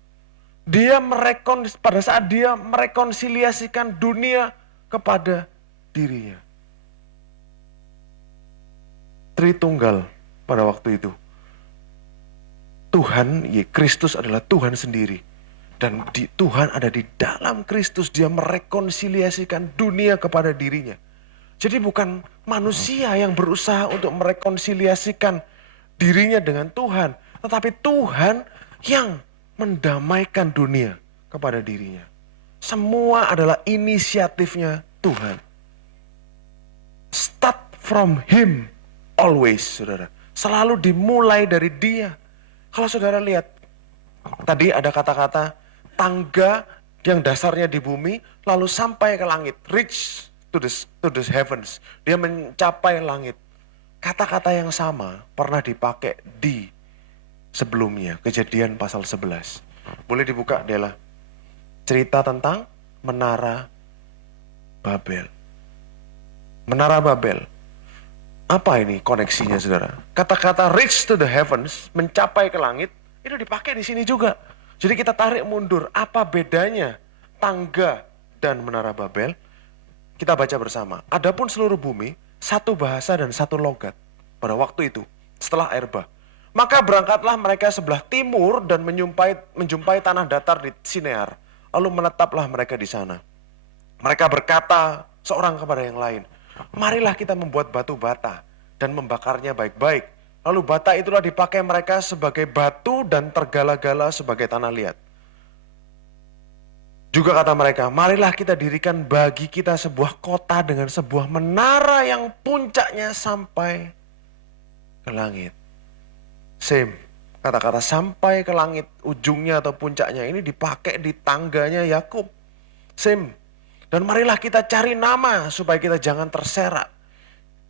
Pada saat dia merekonsiliasikan dunia kepada dirinya. Tritunggal pada waktu itu. Tuhan, Kristus adalah Tuhan sendiri. Dan Tuhan ada di dalam Kristus, dia merekonsiliasikan dunia kepada dirinya. Jadi bukan manusia yang berusaha untuk merekonsiliasikan dirinya dengan Tuhan, tetapi Tuhan yang mendamaikan dunia kepada dirinya. Semua adalah inisiatifnya Tuhan. Start from Him always, saudara. Selalu dimulai dari Dia. Kalau saudara lihat, tadi ada kata-kata tangga yang dasarnya di bumi, lalu sampai ke langit. Reach to the heavens. Dia mencapai langit. Kata-kata yang sama pernah dipakai di sebelumnya, Kejadian pasal 11. Boleh dibuka, Dela. Cerita tentang Menara Babel. Menara Babel. Apa ini koneksinya, saudara? Kata-kata reach to the heavens, mencapai ke langit, itu dipakai di sini juga. Jadi kita tarik mundur, apa bedanya tangga dan Menara Babel? Kita baca bersama. Adapun seluruh bumi, satu bahasa dan satu logat pada waktu itu, setelah air bah. Maka berangkatlah mereka sebelah timur dan menjumpai tanah datar di Sinear. Lalu menetaplah mereka di sana. Mereka berkata seorang kepada yang lain, marilah kita membuat batu bata dan membakarnya baik-baik. Lalu bata itulah dipakai mereka sebagai batu dan tergala-gala sebagai tanah liat. Juga kata mereka, marilah kita dirikan bagi kita sebuah kota dengan sebuah menara yang puncaknya sampai ke langit. Same, kata-kata sampai ke langit, ujungnya atau puncaknya ini dipakai di tangganya Yakub. Same. Dan marilah kita cari nama supaya kita jangan terserak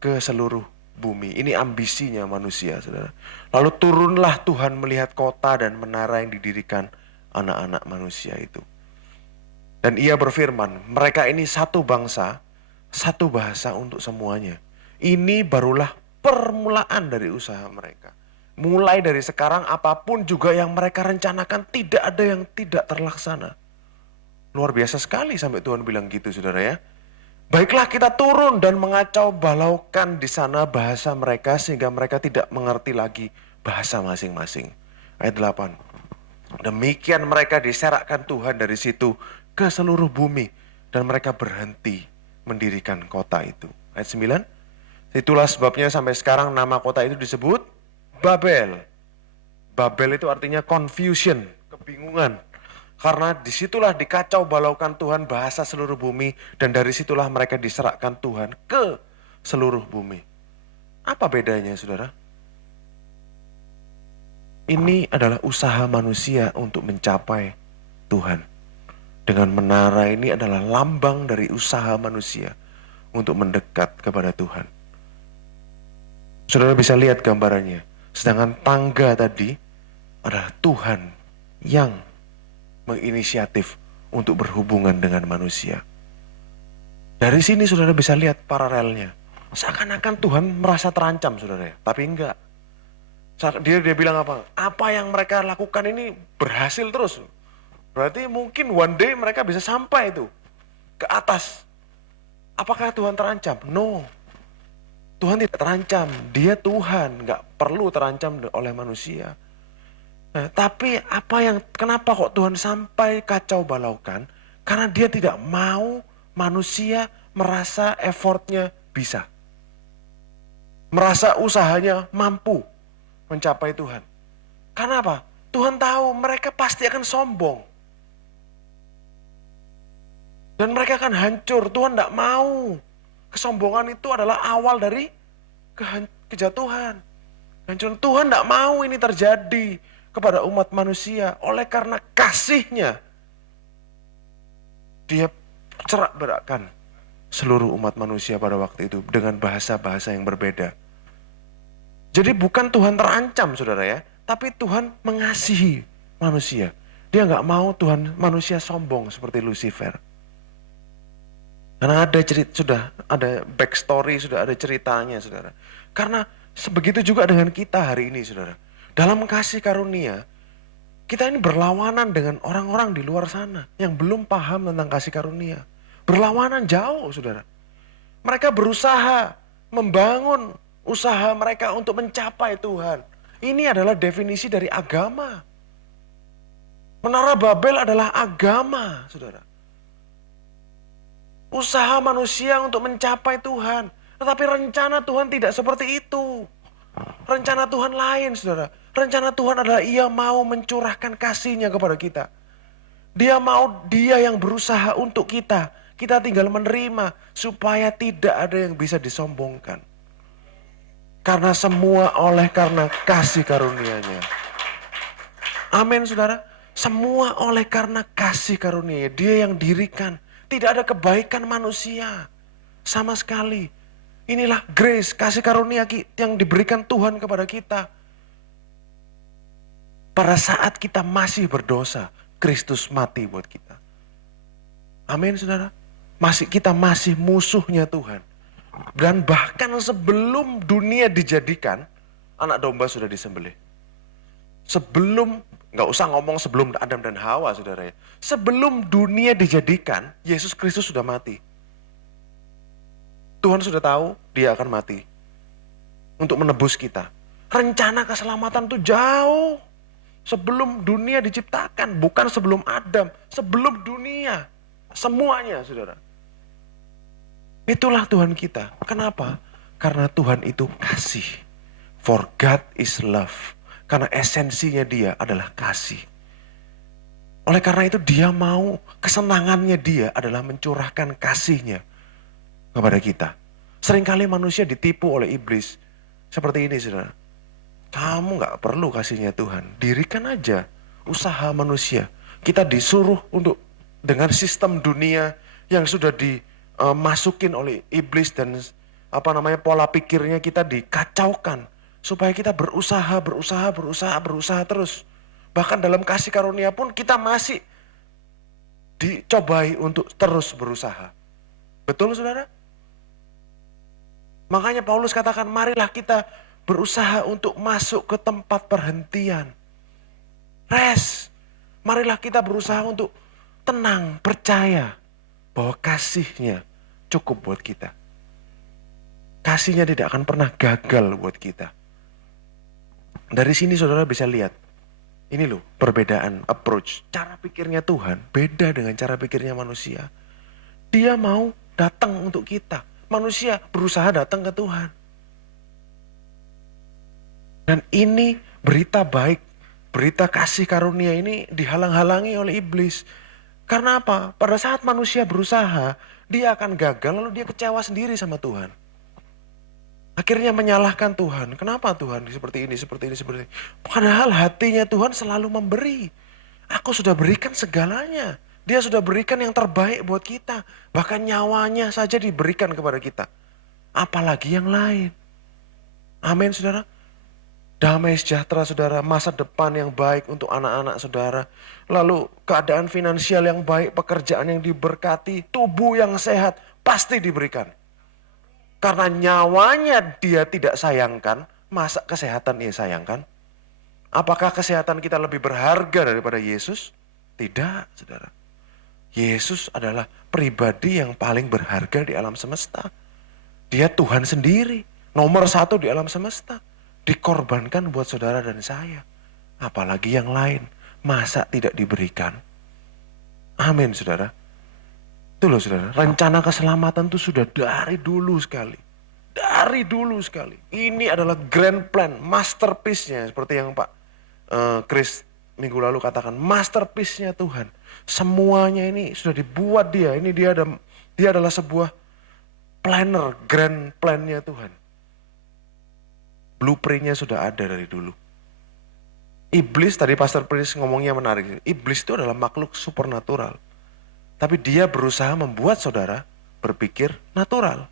ke seluruh bumi. Ini ambisinya manusia, saudara. Lalu turunlah Tuhan melihat kota dan menara yang didirikan anak-anak manusia itu. Dan ia berfirman, mereka ini satu bangsa, satu bahasa untuk semuanya. Ini barulah permulaan dari usaha mereka. Mulai dari sekarang apapun juga yang mereka rencanakan tidak ada yang tidak terlaksana. Luar biasa sekali sampai Tuhan bilang gitu, saudara ya. Baiklah kita turun dan mengacau balaukan di sana bahasa mereka sehingga mereka tidak mengerti lagi bahasa masing-masing. Ayat 8. Demikian mereka diserakkan Tuhan dari situ ke seluruh bumi dan mereka berhenti mendirikan kota itu. Ayat 9. Itulah sebabnya sampai sekarang nama kota itu disebut Babel. Babel itu artinya confusion, kebingungan. Karena disitulah dikacau balaukan Tuhan bahasa seluruh bumi. Dan dari situlah mereka diserahkan Tuhan ke seluruh bumi. Apa bedanya, saudara? Ini adalah usaha manusia untuk mencapai Tuhan. Dengan menara ini adalah lambang dari usaha manusia untuk mendekat kepada Tuhan. Saudara bisa lihat gambarannya. Sedangkan tangga tadi adalah Tuhan yang menginisiatif untuk berhubungan dengan manusia. Dari sini saudara bisa lihat paralelnya. Seakan-akan Tuhan merasa terancam, saudara ya. Tapi enggak. Dia bilang apa? Apa yang mereka lakukan ini berhasil terus. Berarti mungkin one day mereka bisa sampai itu ke atas. Apakah Tuhan terancam? No. Tuhan tidak terancam. Dia Tuhan, enggak perlu terancam oleh manusia. Nah, tapi kenapa kok Tuhan sampai kacau balaukan? Karena dia tidak mau manusia merasa effortnya bisa. Merasa usahanya mampu mencapai Tuhan. Karena apa? Tuhan tahu mereka pasti akan sombong. Dan mereka akan hancur. Tuhan tidak mau. Kesombongan itu adalah awal dari kejatuhan. Hancuran. Tuhan tidak mau ini terjadi kepada umat manusia. Oleh karena kasihnya, dia cerak-berakkan seluruh umat manusia pada waktu itu dengan bahasa-bahasa yang berbeda. Jadi bukan Tuhan terancam saudara ya, tapi Tuhan mengasihi manusia. Dia nggak mau Tuhan manusia sombong seperti Lucifer. Karena ada cerita, sudah ada backstory, sudah ada ceritanya saudara. Karena sebegitu juga dengan kita hari ini saudara. Dalam kasih karunia, kita ini berlawanan dengan orang-orang di luar sana yang belum paham tentang kasih karunia. Berlawanan jauh saudara. Mereka berusaha membangun usaha mereka untuk mencapai Tuhan. Ini adalah definisi dari agama. Menara Babel adalah agama, saudara. Usaha manusia untuk mencapai Tuhan. Tetapi rencana Tuhan tidak seperti itu. Rencana Tuhan lain, saudara. Rencana Tuhan adalah Ia mau mencurahkan kasih-Nya kepada kita. Dia yang berusaha untuk kita. Kita tinggal menerima supaya tidak ada yang bisa disombongkan. Karena semua karena kasih karunia-Nya. Amin saudara. Semua oleh karena kasih karunia-Nya. Dia yang dirikan. Tidak ada kebaikan manusia. Sama sekali. Inilah grace, kasih karunia yang diberikan Tuhan kepada kita. Pada saat kita masih berdosa, Kristus mati buat kita. Amin saudara. Kita masih musuhnya Tuhan. Dan bahkan sebelum dunia dijadikan, anak domba sudah disembelih. Nggak usah ngomong sebelum Adam dan Hawa saudara ya. Sebelum dunia dijadikan, Yesus Kristus sudah mati. Tuhan sudah tahu dia akan mati. Untuk menebus kita. Rencana keselamatan itu jauh. Sebelum dunia diciptakan, bukan sebelum Adam. Sebelum dunia. Semuanya saudara. Itulah Tuhan kita. Kenapa? Karena Tuhan itu kasih. For God is love. Karena esensinya dia adalah kasih. Oleh karena itu dia mau, kesenangannya dia adalah mencurahkan kasihnya kepada kita. Seringkali manusia ditipu oleh iblis. Seperti ini saudara. Kamu gak perlu kasihnya Tuhan. Dirikan aja usaha manusia. Kita disuruh untuk dengan sistem dunia yang sudah masukin oleh iblis dan pola pikirnya kita dikacaukan supaya kita berusaha terus. Bahkan dalam kasih karunia pun kita masih dicobai untuk terus berusaha. Betul saudara? Makanya Paulus katakan marilah kita berusaha untuk masuk ke tempat perhentian. Rest. Marilah kita berusaha untuk tenang, percaya bahwa kasih-Nya cukup buat kita. Kasih-Nya tidak akan pernah gagal buat kita. Dari sini saudara bisa lihat. Ini loh perbedaan approach. Cara pikirnya Tuhan beda dengan cara pikirnya manusia. Dia mau datang untuk kita. Manusia berusaha datang ke Tuhan. Dan ini berita baik. Berita kasih karunia ini dihalang-halangi oleh iblis. Karena apa? Pada saat manusia berusaha, dia akan gagal lalu dia kecewa sendiri sama Tuhan. Akhirnya menyalahkan Tuhan. Kenapa Tuhan seperti ini. Padahal hatinya Tuhan selalu memberi. Aku sudah berikan segalanya. Dia sudah berikan yang terbaik buat kita. Bahkan nyawanya saja diberikan kepada kita. Apalagi yang lain. Amin saudara. Damai sejahtera saudara, masa depan yang baik untuk anak-anak saudara. Lalu keadaan finansial yang baik, pekerjaan yang diberkati, tubuh yang sehat pasti diberikan. Karena nyawanya dia tidak sayangkan, masa kesehatan ia sayangkan? Apakah kesehatan kita lebih berharga daripada Yesus? Tidak saudara. Yesus adalah pribadi yang paling berharga di alam semesta. Dia Tuhan sendiri, nomor 1 di alam semesta. Dikorbankan buat saudara dan saya. Apalagi yang lain. Masa tidak diberikan? Amin saudara. Itu loh saudara. Rencana keselamatan itu sudah dari dulu sekali. Dari dulu sekali. Ini adalah grand plan. Masterpiece-nya. Seperti yang Pak Chris minggu lalu katakan. Masterpiece-nya Tuhan. Semuanya ini sudah dibuat dia. Ini dia adalah sebuah planner. Grand plan-nya Tuhan. Blueprint-nya sudah ada dari dulu. Iblis, tadi Pastor Pris ngomongnya menarik. Iblis itu adalah makhluk supernatural. Tapi dia berusaha membuat saudara berpikir natural.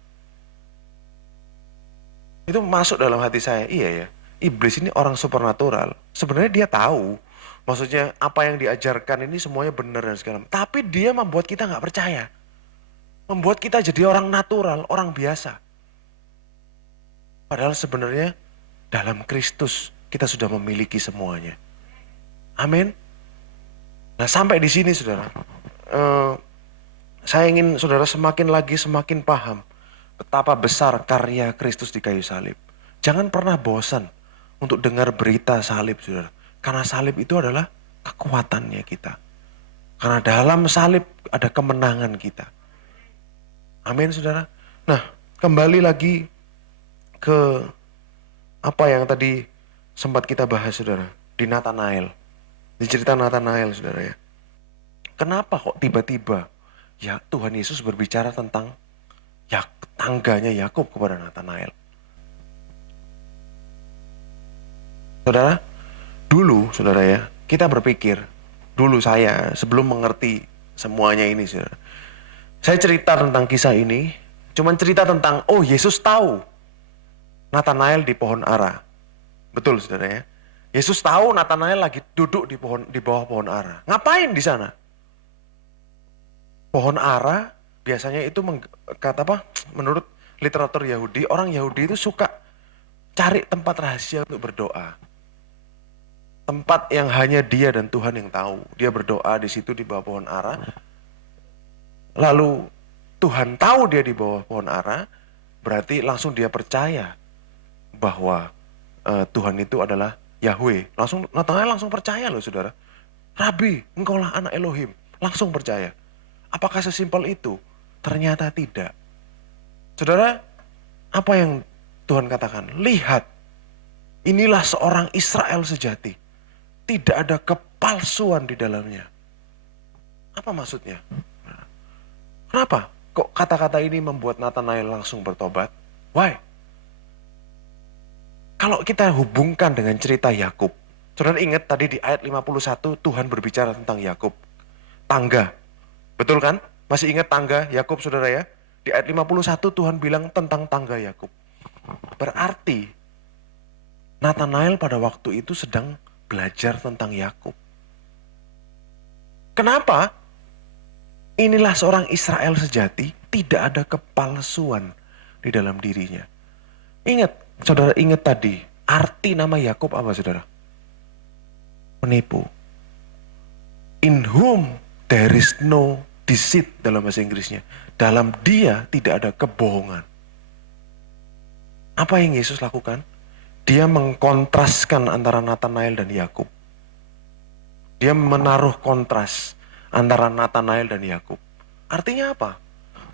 Itu masuk dalam hati saya, iya ya, iblis ini orang supernatural. Sebenarnya dia tahu, maksudnya apa yang diajarkan ini semuanya benar dan segala macam. Tapi dia membuat kita nggak percaya. Membuat kita jadi orang natural, orang biasa. Padahal sebenarnya dalam Kristus kita sudah memiliki semuanya. Amin. Nah sampai di sini saudara, saya ingin saudara semakin paham betapa besar karya Kristus di kayu salib. Jangan pernah bosan untuk dengar berita salib saudara. Karena salib itu adalah kekuatannya kita. Karena dalam salib ada kemenangan kita. Amin saudara. Nah kembali lagi ke apa yang tadi sempat kita bahas saudara. Di Nathanael. Di cerita Nathanael saudara ya. Kenapa kok tiba-tiba ya Tuhan Yesus berbicara tentang tangganya Yakub kepada Nathanael. Saudara, dulu saudara ya, kita berpikir, dulu saya sebelum mengerti semuanya ini saudara. Saya cerita tentang kisah ini, cuman cerita tentang, oh Yesus tahu Nathanael di pohon ara. Betul saudara ya. Yesus tahu Nathanael lagi duduk di bawah pohon ara. Ngapain di sana? Pohon ara biasanya itu menurut literatur Yahudi, orang Yahudi itu suka cari tempat rahasia untuk berdoa. Tempat yang hanya dia dan Tuhan yang tahu. Dia berdoa di situ di bawah pohon ara. Lalu Tuhan tahu dia di bawah pohon ara, berarti langsung dia percaya bahwa Tuhan itu adalah Yahweh. Nathanael langsung percaya loh saudara. Rabi, engkaulah anak Elohim. Langsung percaya. Apakah sesimpel itu? Ternyata tidak. Saudara, apa yang Tuhan katakan? Lihat, inilah seorang Israel sejati. Tidak ada kepalsuan di dalamnya. Apa maksudnya? Kenapa? Kok kata-kata ini membuat Nathanael langsung bertobat? Why? Kalau kita hubungkan dengan cerita Yakub, saudara ingat tadi di ayat 51 Tuhan berbicara tentang Yakub. Tangga. Betul kan? Masih ingat tangga Yakub saudara ya? Di ayat 51 Tuhan bilang tentang tangga Yakub. Berarti Nathanael pada waktu itu sedang belajar tentang Yakub. Kenapa? Inilah seorang Israel sejati, tidak ada kepalsuan di dalam dirinya. Ingat, saudara ingat tadi, arti nama Yakub apa saudara? Penipu. In whom there is no deceit dalam bahasa Inggrisnya. Dalam dia tidak ada kebohongan. Apa yang Yesus lakukan? Dia mengkontraskan antara Nathanael dan Yakub. Dia menaruh kontras antara Nathanael dan Yakub. Artinya apa?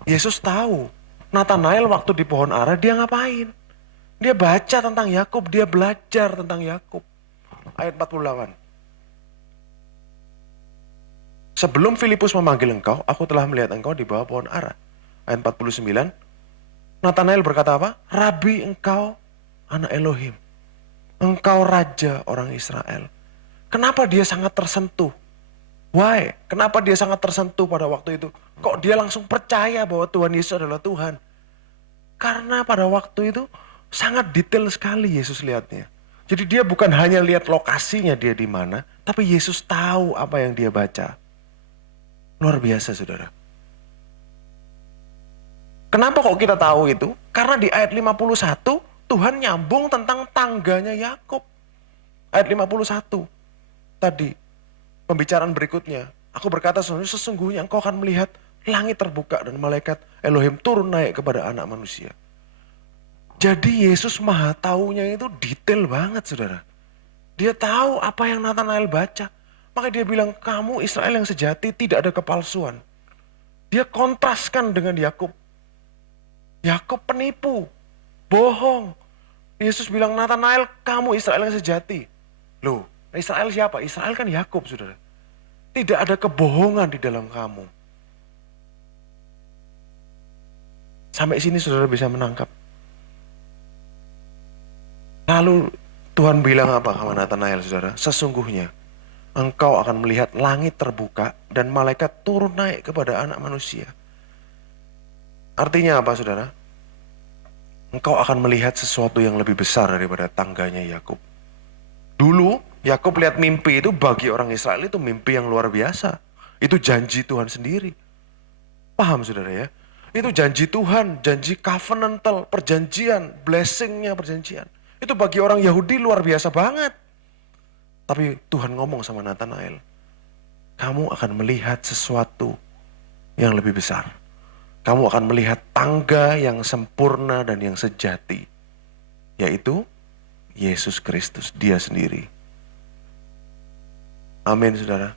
Yesus tahu Nathanael waktu di pohon ara dia ngapain? Dia baca tentang Yakub, dia belajar tentang Yakub. Ayat 48. Sebelum Filipus memanggil engkau, aku telah melihat engkau di bawah pohon ara. Ayat 49. Nathanael berkata apa? Rabi, engkau anak Elohim. Engkau raja orang Israel. Kenapa dia sangat tersentuh? Why? Kenapa dia sangat tersentuh pada waktu itu? Kok dia langsung percaya bahwa Tuhan Yesus adalah Tuhan? Karena pada waktu itu sangat detail sekali Yesus lihatnya. Jadi dia bukan hanya lihat lokasinya dia di mana, tapi Yesus tahu apa yang dia baca. Luar biasa saudara. Kenapa kok kita tahu itu? Karena di ayat 51 Tuhan nyambung tentang tangganya Yakub. Ayat 51 tadi pembicaraan berikutnya. Aku berkata sesungguhnya engkau akan melihat langit terbuka dan malaikat Elohim turun naik kepada anak manusia. Jadi Yesus maha taunya itu detail banget saudara. Dia tahu apa yang Nathanael baca. Maka dia bilang kamu Israel yang sejati tidak ada kepalsuan. Dia kontraskan dengan Yakub. Yakub penipu, bohong. Yesus bilang Nathanael kamu Israel yang sejati. Loh, Israel siapa? Israel kan Yakub saudara. Tidak ada kebohongan di dalam kamu. Sampai sini saudara bisa menangkap. Lalu Tuhan bilang apa sama Nathanael saudara? Sesungguhnya engkau akan melihat langit terbuka dan malaikat turun naik kepada anak manusia. Artinya apa saudara? Engkau akan melihat sesuatu yang lebih besar daripada tangganya Yakub. Dulu Yakub lihat mimpi itu bagi orang Israel itu mimpi yang luar biasa. Itu janji Tuhan sendiri. Paham saudara ya? Itu janji Tuhan, janji covenantal, perjanjian, blessingnya perjanjian. Itu bagi orang Yahudi luar biasa banget. Tapi Tuhan ngomong sama Nathanael, kamu akan melihat sesuatu yang lebih besar. Kamu akan melihat tangga yang sempurna dan yang sejati, yaitu Yesus Kristus, dia sendiri. Amin saudara.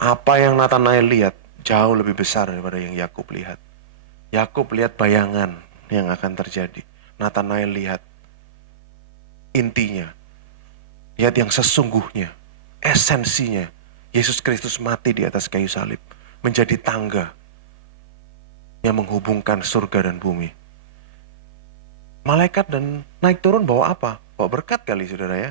Apa yang Nathanael lihat jauh lebih besar daripada yang Yakub lihat. Yakub lihat bayangan yang akan terjadi. Nathanael lihat intinya. Lihat yang sesungguhnya, esensinya. Yesus Kristus mati di atas kayu salib, menjadi tangga yang menghubungkan surga dan bumi. Malaikat dan naik turun bawa apa? Bawa berkat kali saudara ya.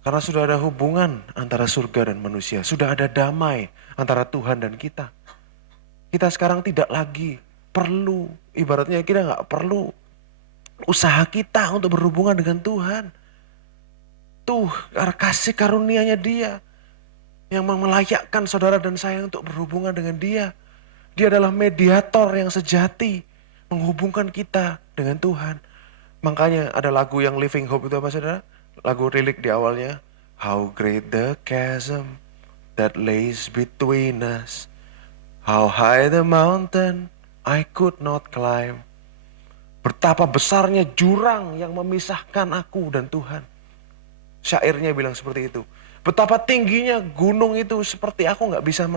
Karena sudah ada hubungan antara surga dan manusia. Sudah ada damai antara Tuhan dan kita. Kita sekarang tidak lagi perlu, ibaratnya kita gak perlu usaha kita untuk berhubungan dengan Tuhan. Tuh, karena kasih karunia-Nya Dia yang melayakkan saudara dan saya untuk berhubungan dengan Dia. Dia adalah mediator yang sejati, menghubungkan kita dengan Tuhan. Makanya ada lagu yang Living Hope itu apa saudara? Lagu lirik di awalnya, how great the chasm that lays between us, how high the mountain I could not climb. Betapa besarnya jurang yang memisahkan aku dan Tuhan. Syairnya bilang seperti itu. Betapa tingginya gunung itu, seperti aku gak bisa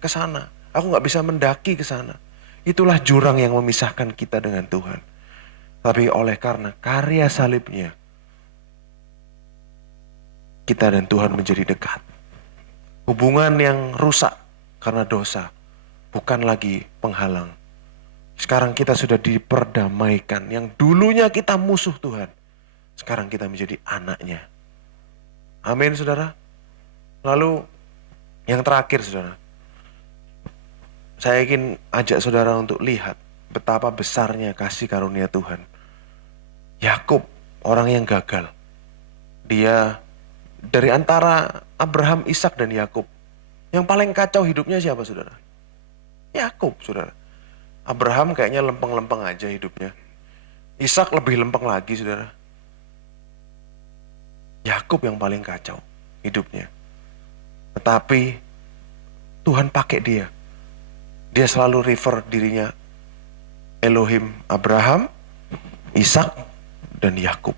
ke sana. Aku gak bisa mendaki ke sana. Itulah jurang yang memisahkan kita dengan Tuhan. Tapi oleh karena karya salibnya, kita dan Tuhan menjadi dekat. Hubungan yang rusak karena dosa bukan lagi penghalang. Sekarang kita sudah diperdamaikan. Yang dulunya kita musuh Tuhan, sekarang kita menjadi anaknya. Amin saudara. Lalu yang terakhir saudara, saya ingin ajak saudara untuk lihat betapa besarnya kasih karunia Tuhan. Yakub, orang yang gagal. Dia dari antara Abraham, Ishak dan Yakub, yang paling kacau hidupnya siapa saudara? Yakub saudara. Abraham kayaknya lempeng-lempeng aja hidupnya. Ishak lebih lempeng lagi saudara. Yakub yang paling kacau hidupnya. Tetapi Tuhan pakai dia. Dia selalu refer dirinya Elohim Abraham, Ishak, dan Yakub.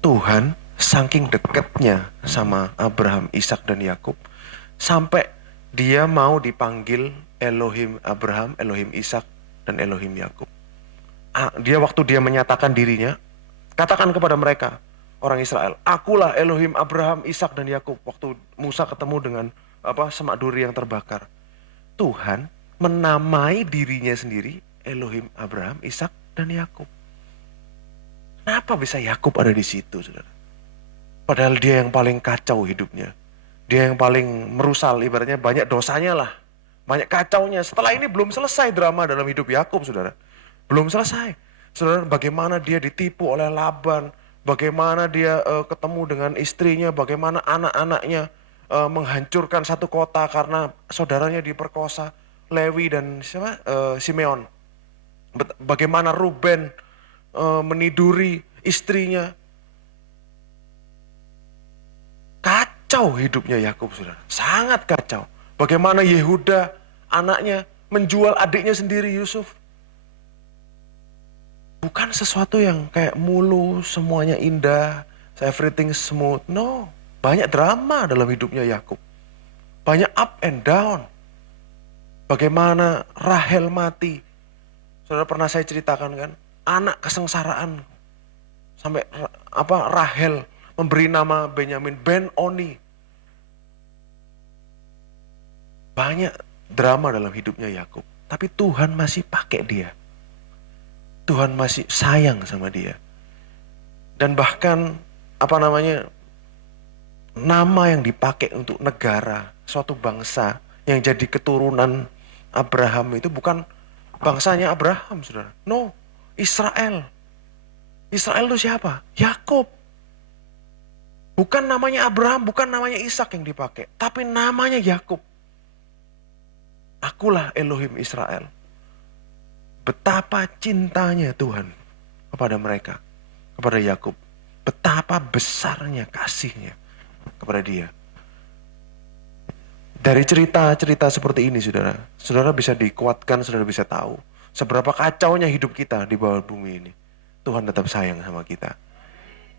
Tuhan saking dekatnya sama Abraham, Ishak, dan Yakub, sampai dia mau dipanggil Elohim Abraham, Elohim Ishak, dan Elohim Yakub. Dia waktu dia menyatakan dirinya, katakan kepada mereka, orang Israel, akulah Elohim Abraham, Ishak, dan Yakub. Waktu Musa ketemu dengan semak duri yang terbakar, Tuhan menamai dirinya sendiri Elohim Abraham, Ishak, dan Yakub. Kenapa bisa Yakub ada di situ, saudara? Padahal dia yang paling kacau hidupnya. Dia yang paling merusal, ibaratnya banyak dosanya lah. Banyak kacaunya. Setelah ini belum selesai drama dalam hidup Yakub, saudara. Belum selesai. Saudara, bagaimana dia ditipu oleh Laban. Bagaimana dia ketemu dengan istrinya. Bagaimana anak-anaknya menghancurkan satu kota karena saudaranya diperkosa. Lewi dan Simeon. Bagaimana Ruben meniduri istrinya. Kacau hidupnya Yakub, saudara. Sangat kacau. Bagaimana Yehuda, anaknya, menjual adiknya sendiri Yusuf. Bukan sesuatu yang kayak mulus, semuanya indah, everything smooth. No, banyak drama dalam hidupnya Yakub. Banyak up and down. Bagaimana Rahel mati. Saudara, pernah saya ceritakan kan, anak kesengsaraan. Sampai Rahel memberi nama Benyamin Ben-Oni. Banyak drama dalam hidupnya Yakub, tapi Tuhan masih pakai dia. Tuhan masih sayang sama dia. Dan bahkan nama yang dipakai untuk negara, suatu bangsa yang jadi keturunan Abraham itu bukan bangsanya Abraham, saudara. No, Israel. Israel itu siapa? Yakub. Bukan namanya Abraham, bukan namanya Ishak yang dipakai, tapi namanya Yakub. Akulah Elohim Israel. Betapa cintanya Tuhan kepada mereka, kepada Yakub. Betapa besarnya kasihnya kepada dia. Dari cerita-cerita seperti ini, saudara bisa dikuatkan, saudara bisa tahu seberapa kacaunya hidup kita di bawah bumi ini. Tuhan tetap sayang sama kita.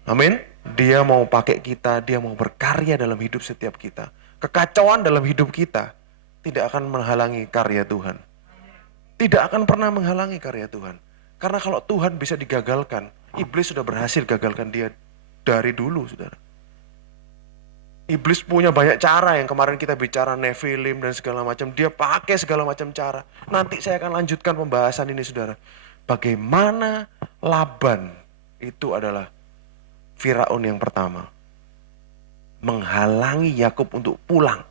Amin. Dia mau pakai kita, dia mau berkarya dalam hidup setiap kita. Kekacauan dalam hidup kita tidak akan menghalangi karya Tuhan. Tidak akan pernah menghalangi karya Tuhan. Karena kalau Tuhan bisa digagalkan, iblis sudah berhasil gagalkan dia dari dulu, saudara. Iblis punya banyak cara, yang kemarin kita bicara Nephilim dan segala macam. Dia pakai segala macam cara. Nanti saya akan lanjutkan pembahasan ini, saudara. Bagaimana Laban itu adalah Firaun yang pertama. Menghalangi Yakub untuk pulang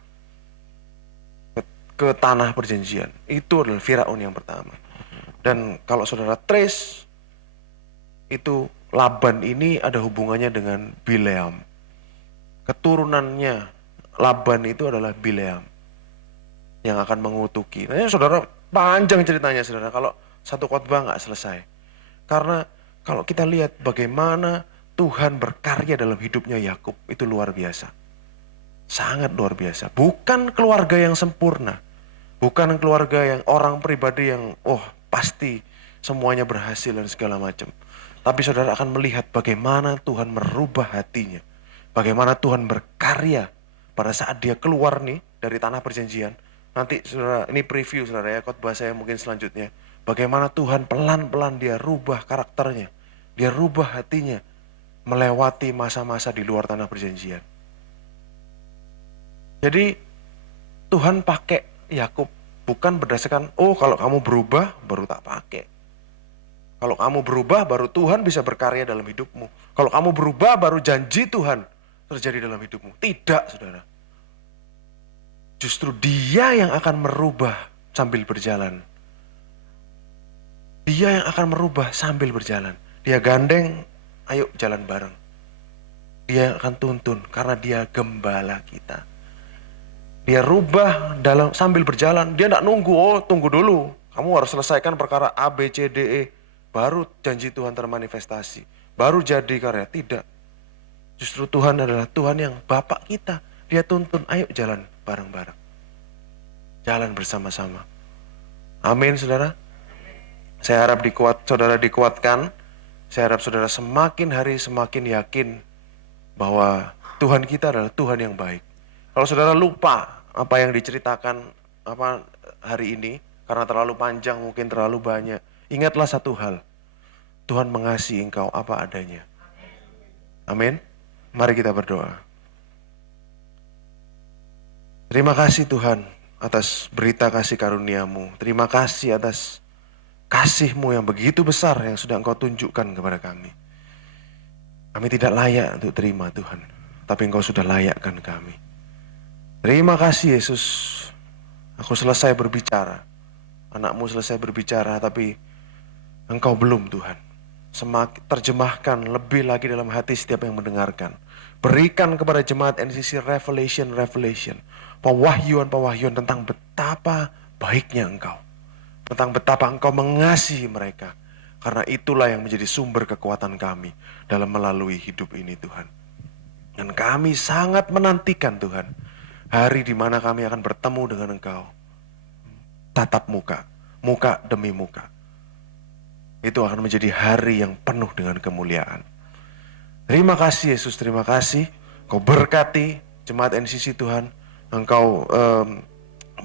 ke tanah perjanjian. Itu adalah Firaun yang pertama. Dan kalau saudara trace, itu Laban ini ada hubungannya dengan Bileam. Keturunannya Laban itu adalah Bileam yang akan mengutuki. Nah, saudara, panjang ceritanya, saudara. Kalau satu khotbah nggak selesai. Karena kalau kita lihat bagaimana Tuhan berkarya dalam hidupnya Yakub, itu luar biasa. Sangat luar biasa. Bukan keluarga yang sempurna. Bukan keluarga yang orang pribadi yang pasti semuanya berhasil dan segala macam. Tapi saudara akan melihat bagaimana Tuhan merubah hatinya. Bagaimana Tuhan berkarya pada saat dia keluar nih dari tanah perjanjian. Nanti saudara, ini preview saudara ya, khotbah saya mungkin selanjutnya. Bagaimana Tuhan pelan-pelan dia rubah karakternya. Dia rubah hatinya. Melewati masa-masa di luar tanah perjanjian. Jadi Tuhan pakai Yakub bukan berdasarkan, kalau kamu berubah baru tak pakai. Kalau kamu berubah baru Tuhan bisa berkarya dalam hidupmu. Kalau kamu berubah baru janji Tuhan terjadi dalam hidupmu. Tidak, saudara. Justru dia yang akan merubah sambil berjalan. Dia yang akan merubah sambil berjalan. Dia gandeng, ayo jalan bareng. Dia yang akan tuntun karena dia gembala kita. Dia rubah sambil berjalan. Dia tidak nunggu, tunggu dulu. Kamu harus selesaikan perkara A, B, C, D, E. Baru janji Tuhan termanifestasi. Baru jadi karya. Tidak. Justru Tuhan adalah Tuhan yang Bapak kita. Dia tuntun, ayo jalan bareng-bareng. Jalan bersama-sama. Amin, saudara. Saya harap saudara dikuatkan. Saya harap saudara semakin hari semakin yakin bahwa Tuhan kita adalah Tuhan yang baik. Kalau saudara lupa apa yang diceritakan hari ini, karena terlalu panjang, mungkin terlalu banyak, ingatlah satu hal. Tuhan mengasihi engkau apa adanya. Amin. Mari kita berdoa. Terima kasih Tuhan atas berita kasih karunia-Mu. Terima kasih atas kasih-Mu yang begitu besar yang sudah Engkau tunjukkan kepada kami. Kami tidak layak untuk terima Tuhan, tapi Engkau sudah layakkan kami. Terima kasih Yesus. Aku selesai berbicara. Anak-Mu selesai berbicara, tapi Engkau belum Tuhan. Semakin terjemahkan lebih lagi dalam hati setiap yang mendengarkan. Berikan kepada jemaat NCC revelation. Pewahyuan tentang betapa baiknya Engkau. Tentang betapa Engkau mengasihi mereka. Karena itulah yang menjadi sumber kekuatan kami dalam melalui hidup ini Tuhan. Dan kami sangat menantikan Tuhan. Hari di mana kami akan bertemu dengan Engkau. Tatap muka. Muka demi muka. Itu akan menjadi hari yang penuh dengan kemuliaan. Terima kasih Yesus, terima kasih. Kau berkati jemaat NCC Tuhan. Engkau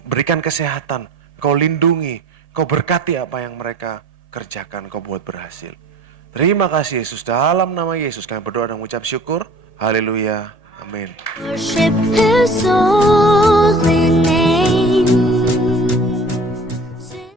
berikan kesehatan. Kau lindungi. Kau berkati apa yang mereka kerjakan. Kau buat berhasil. Terima kasih Yesus. Dalam nama Yesus kami berdoa dan mengucap syukur. Haleluya. Amin.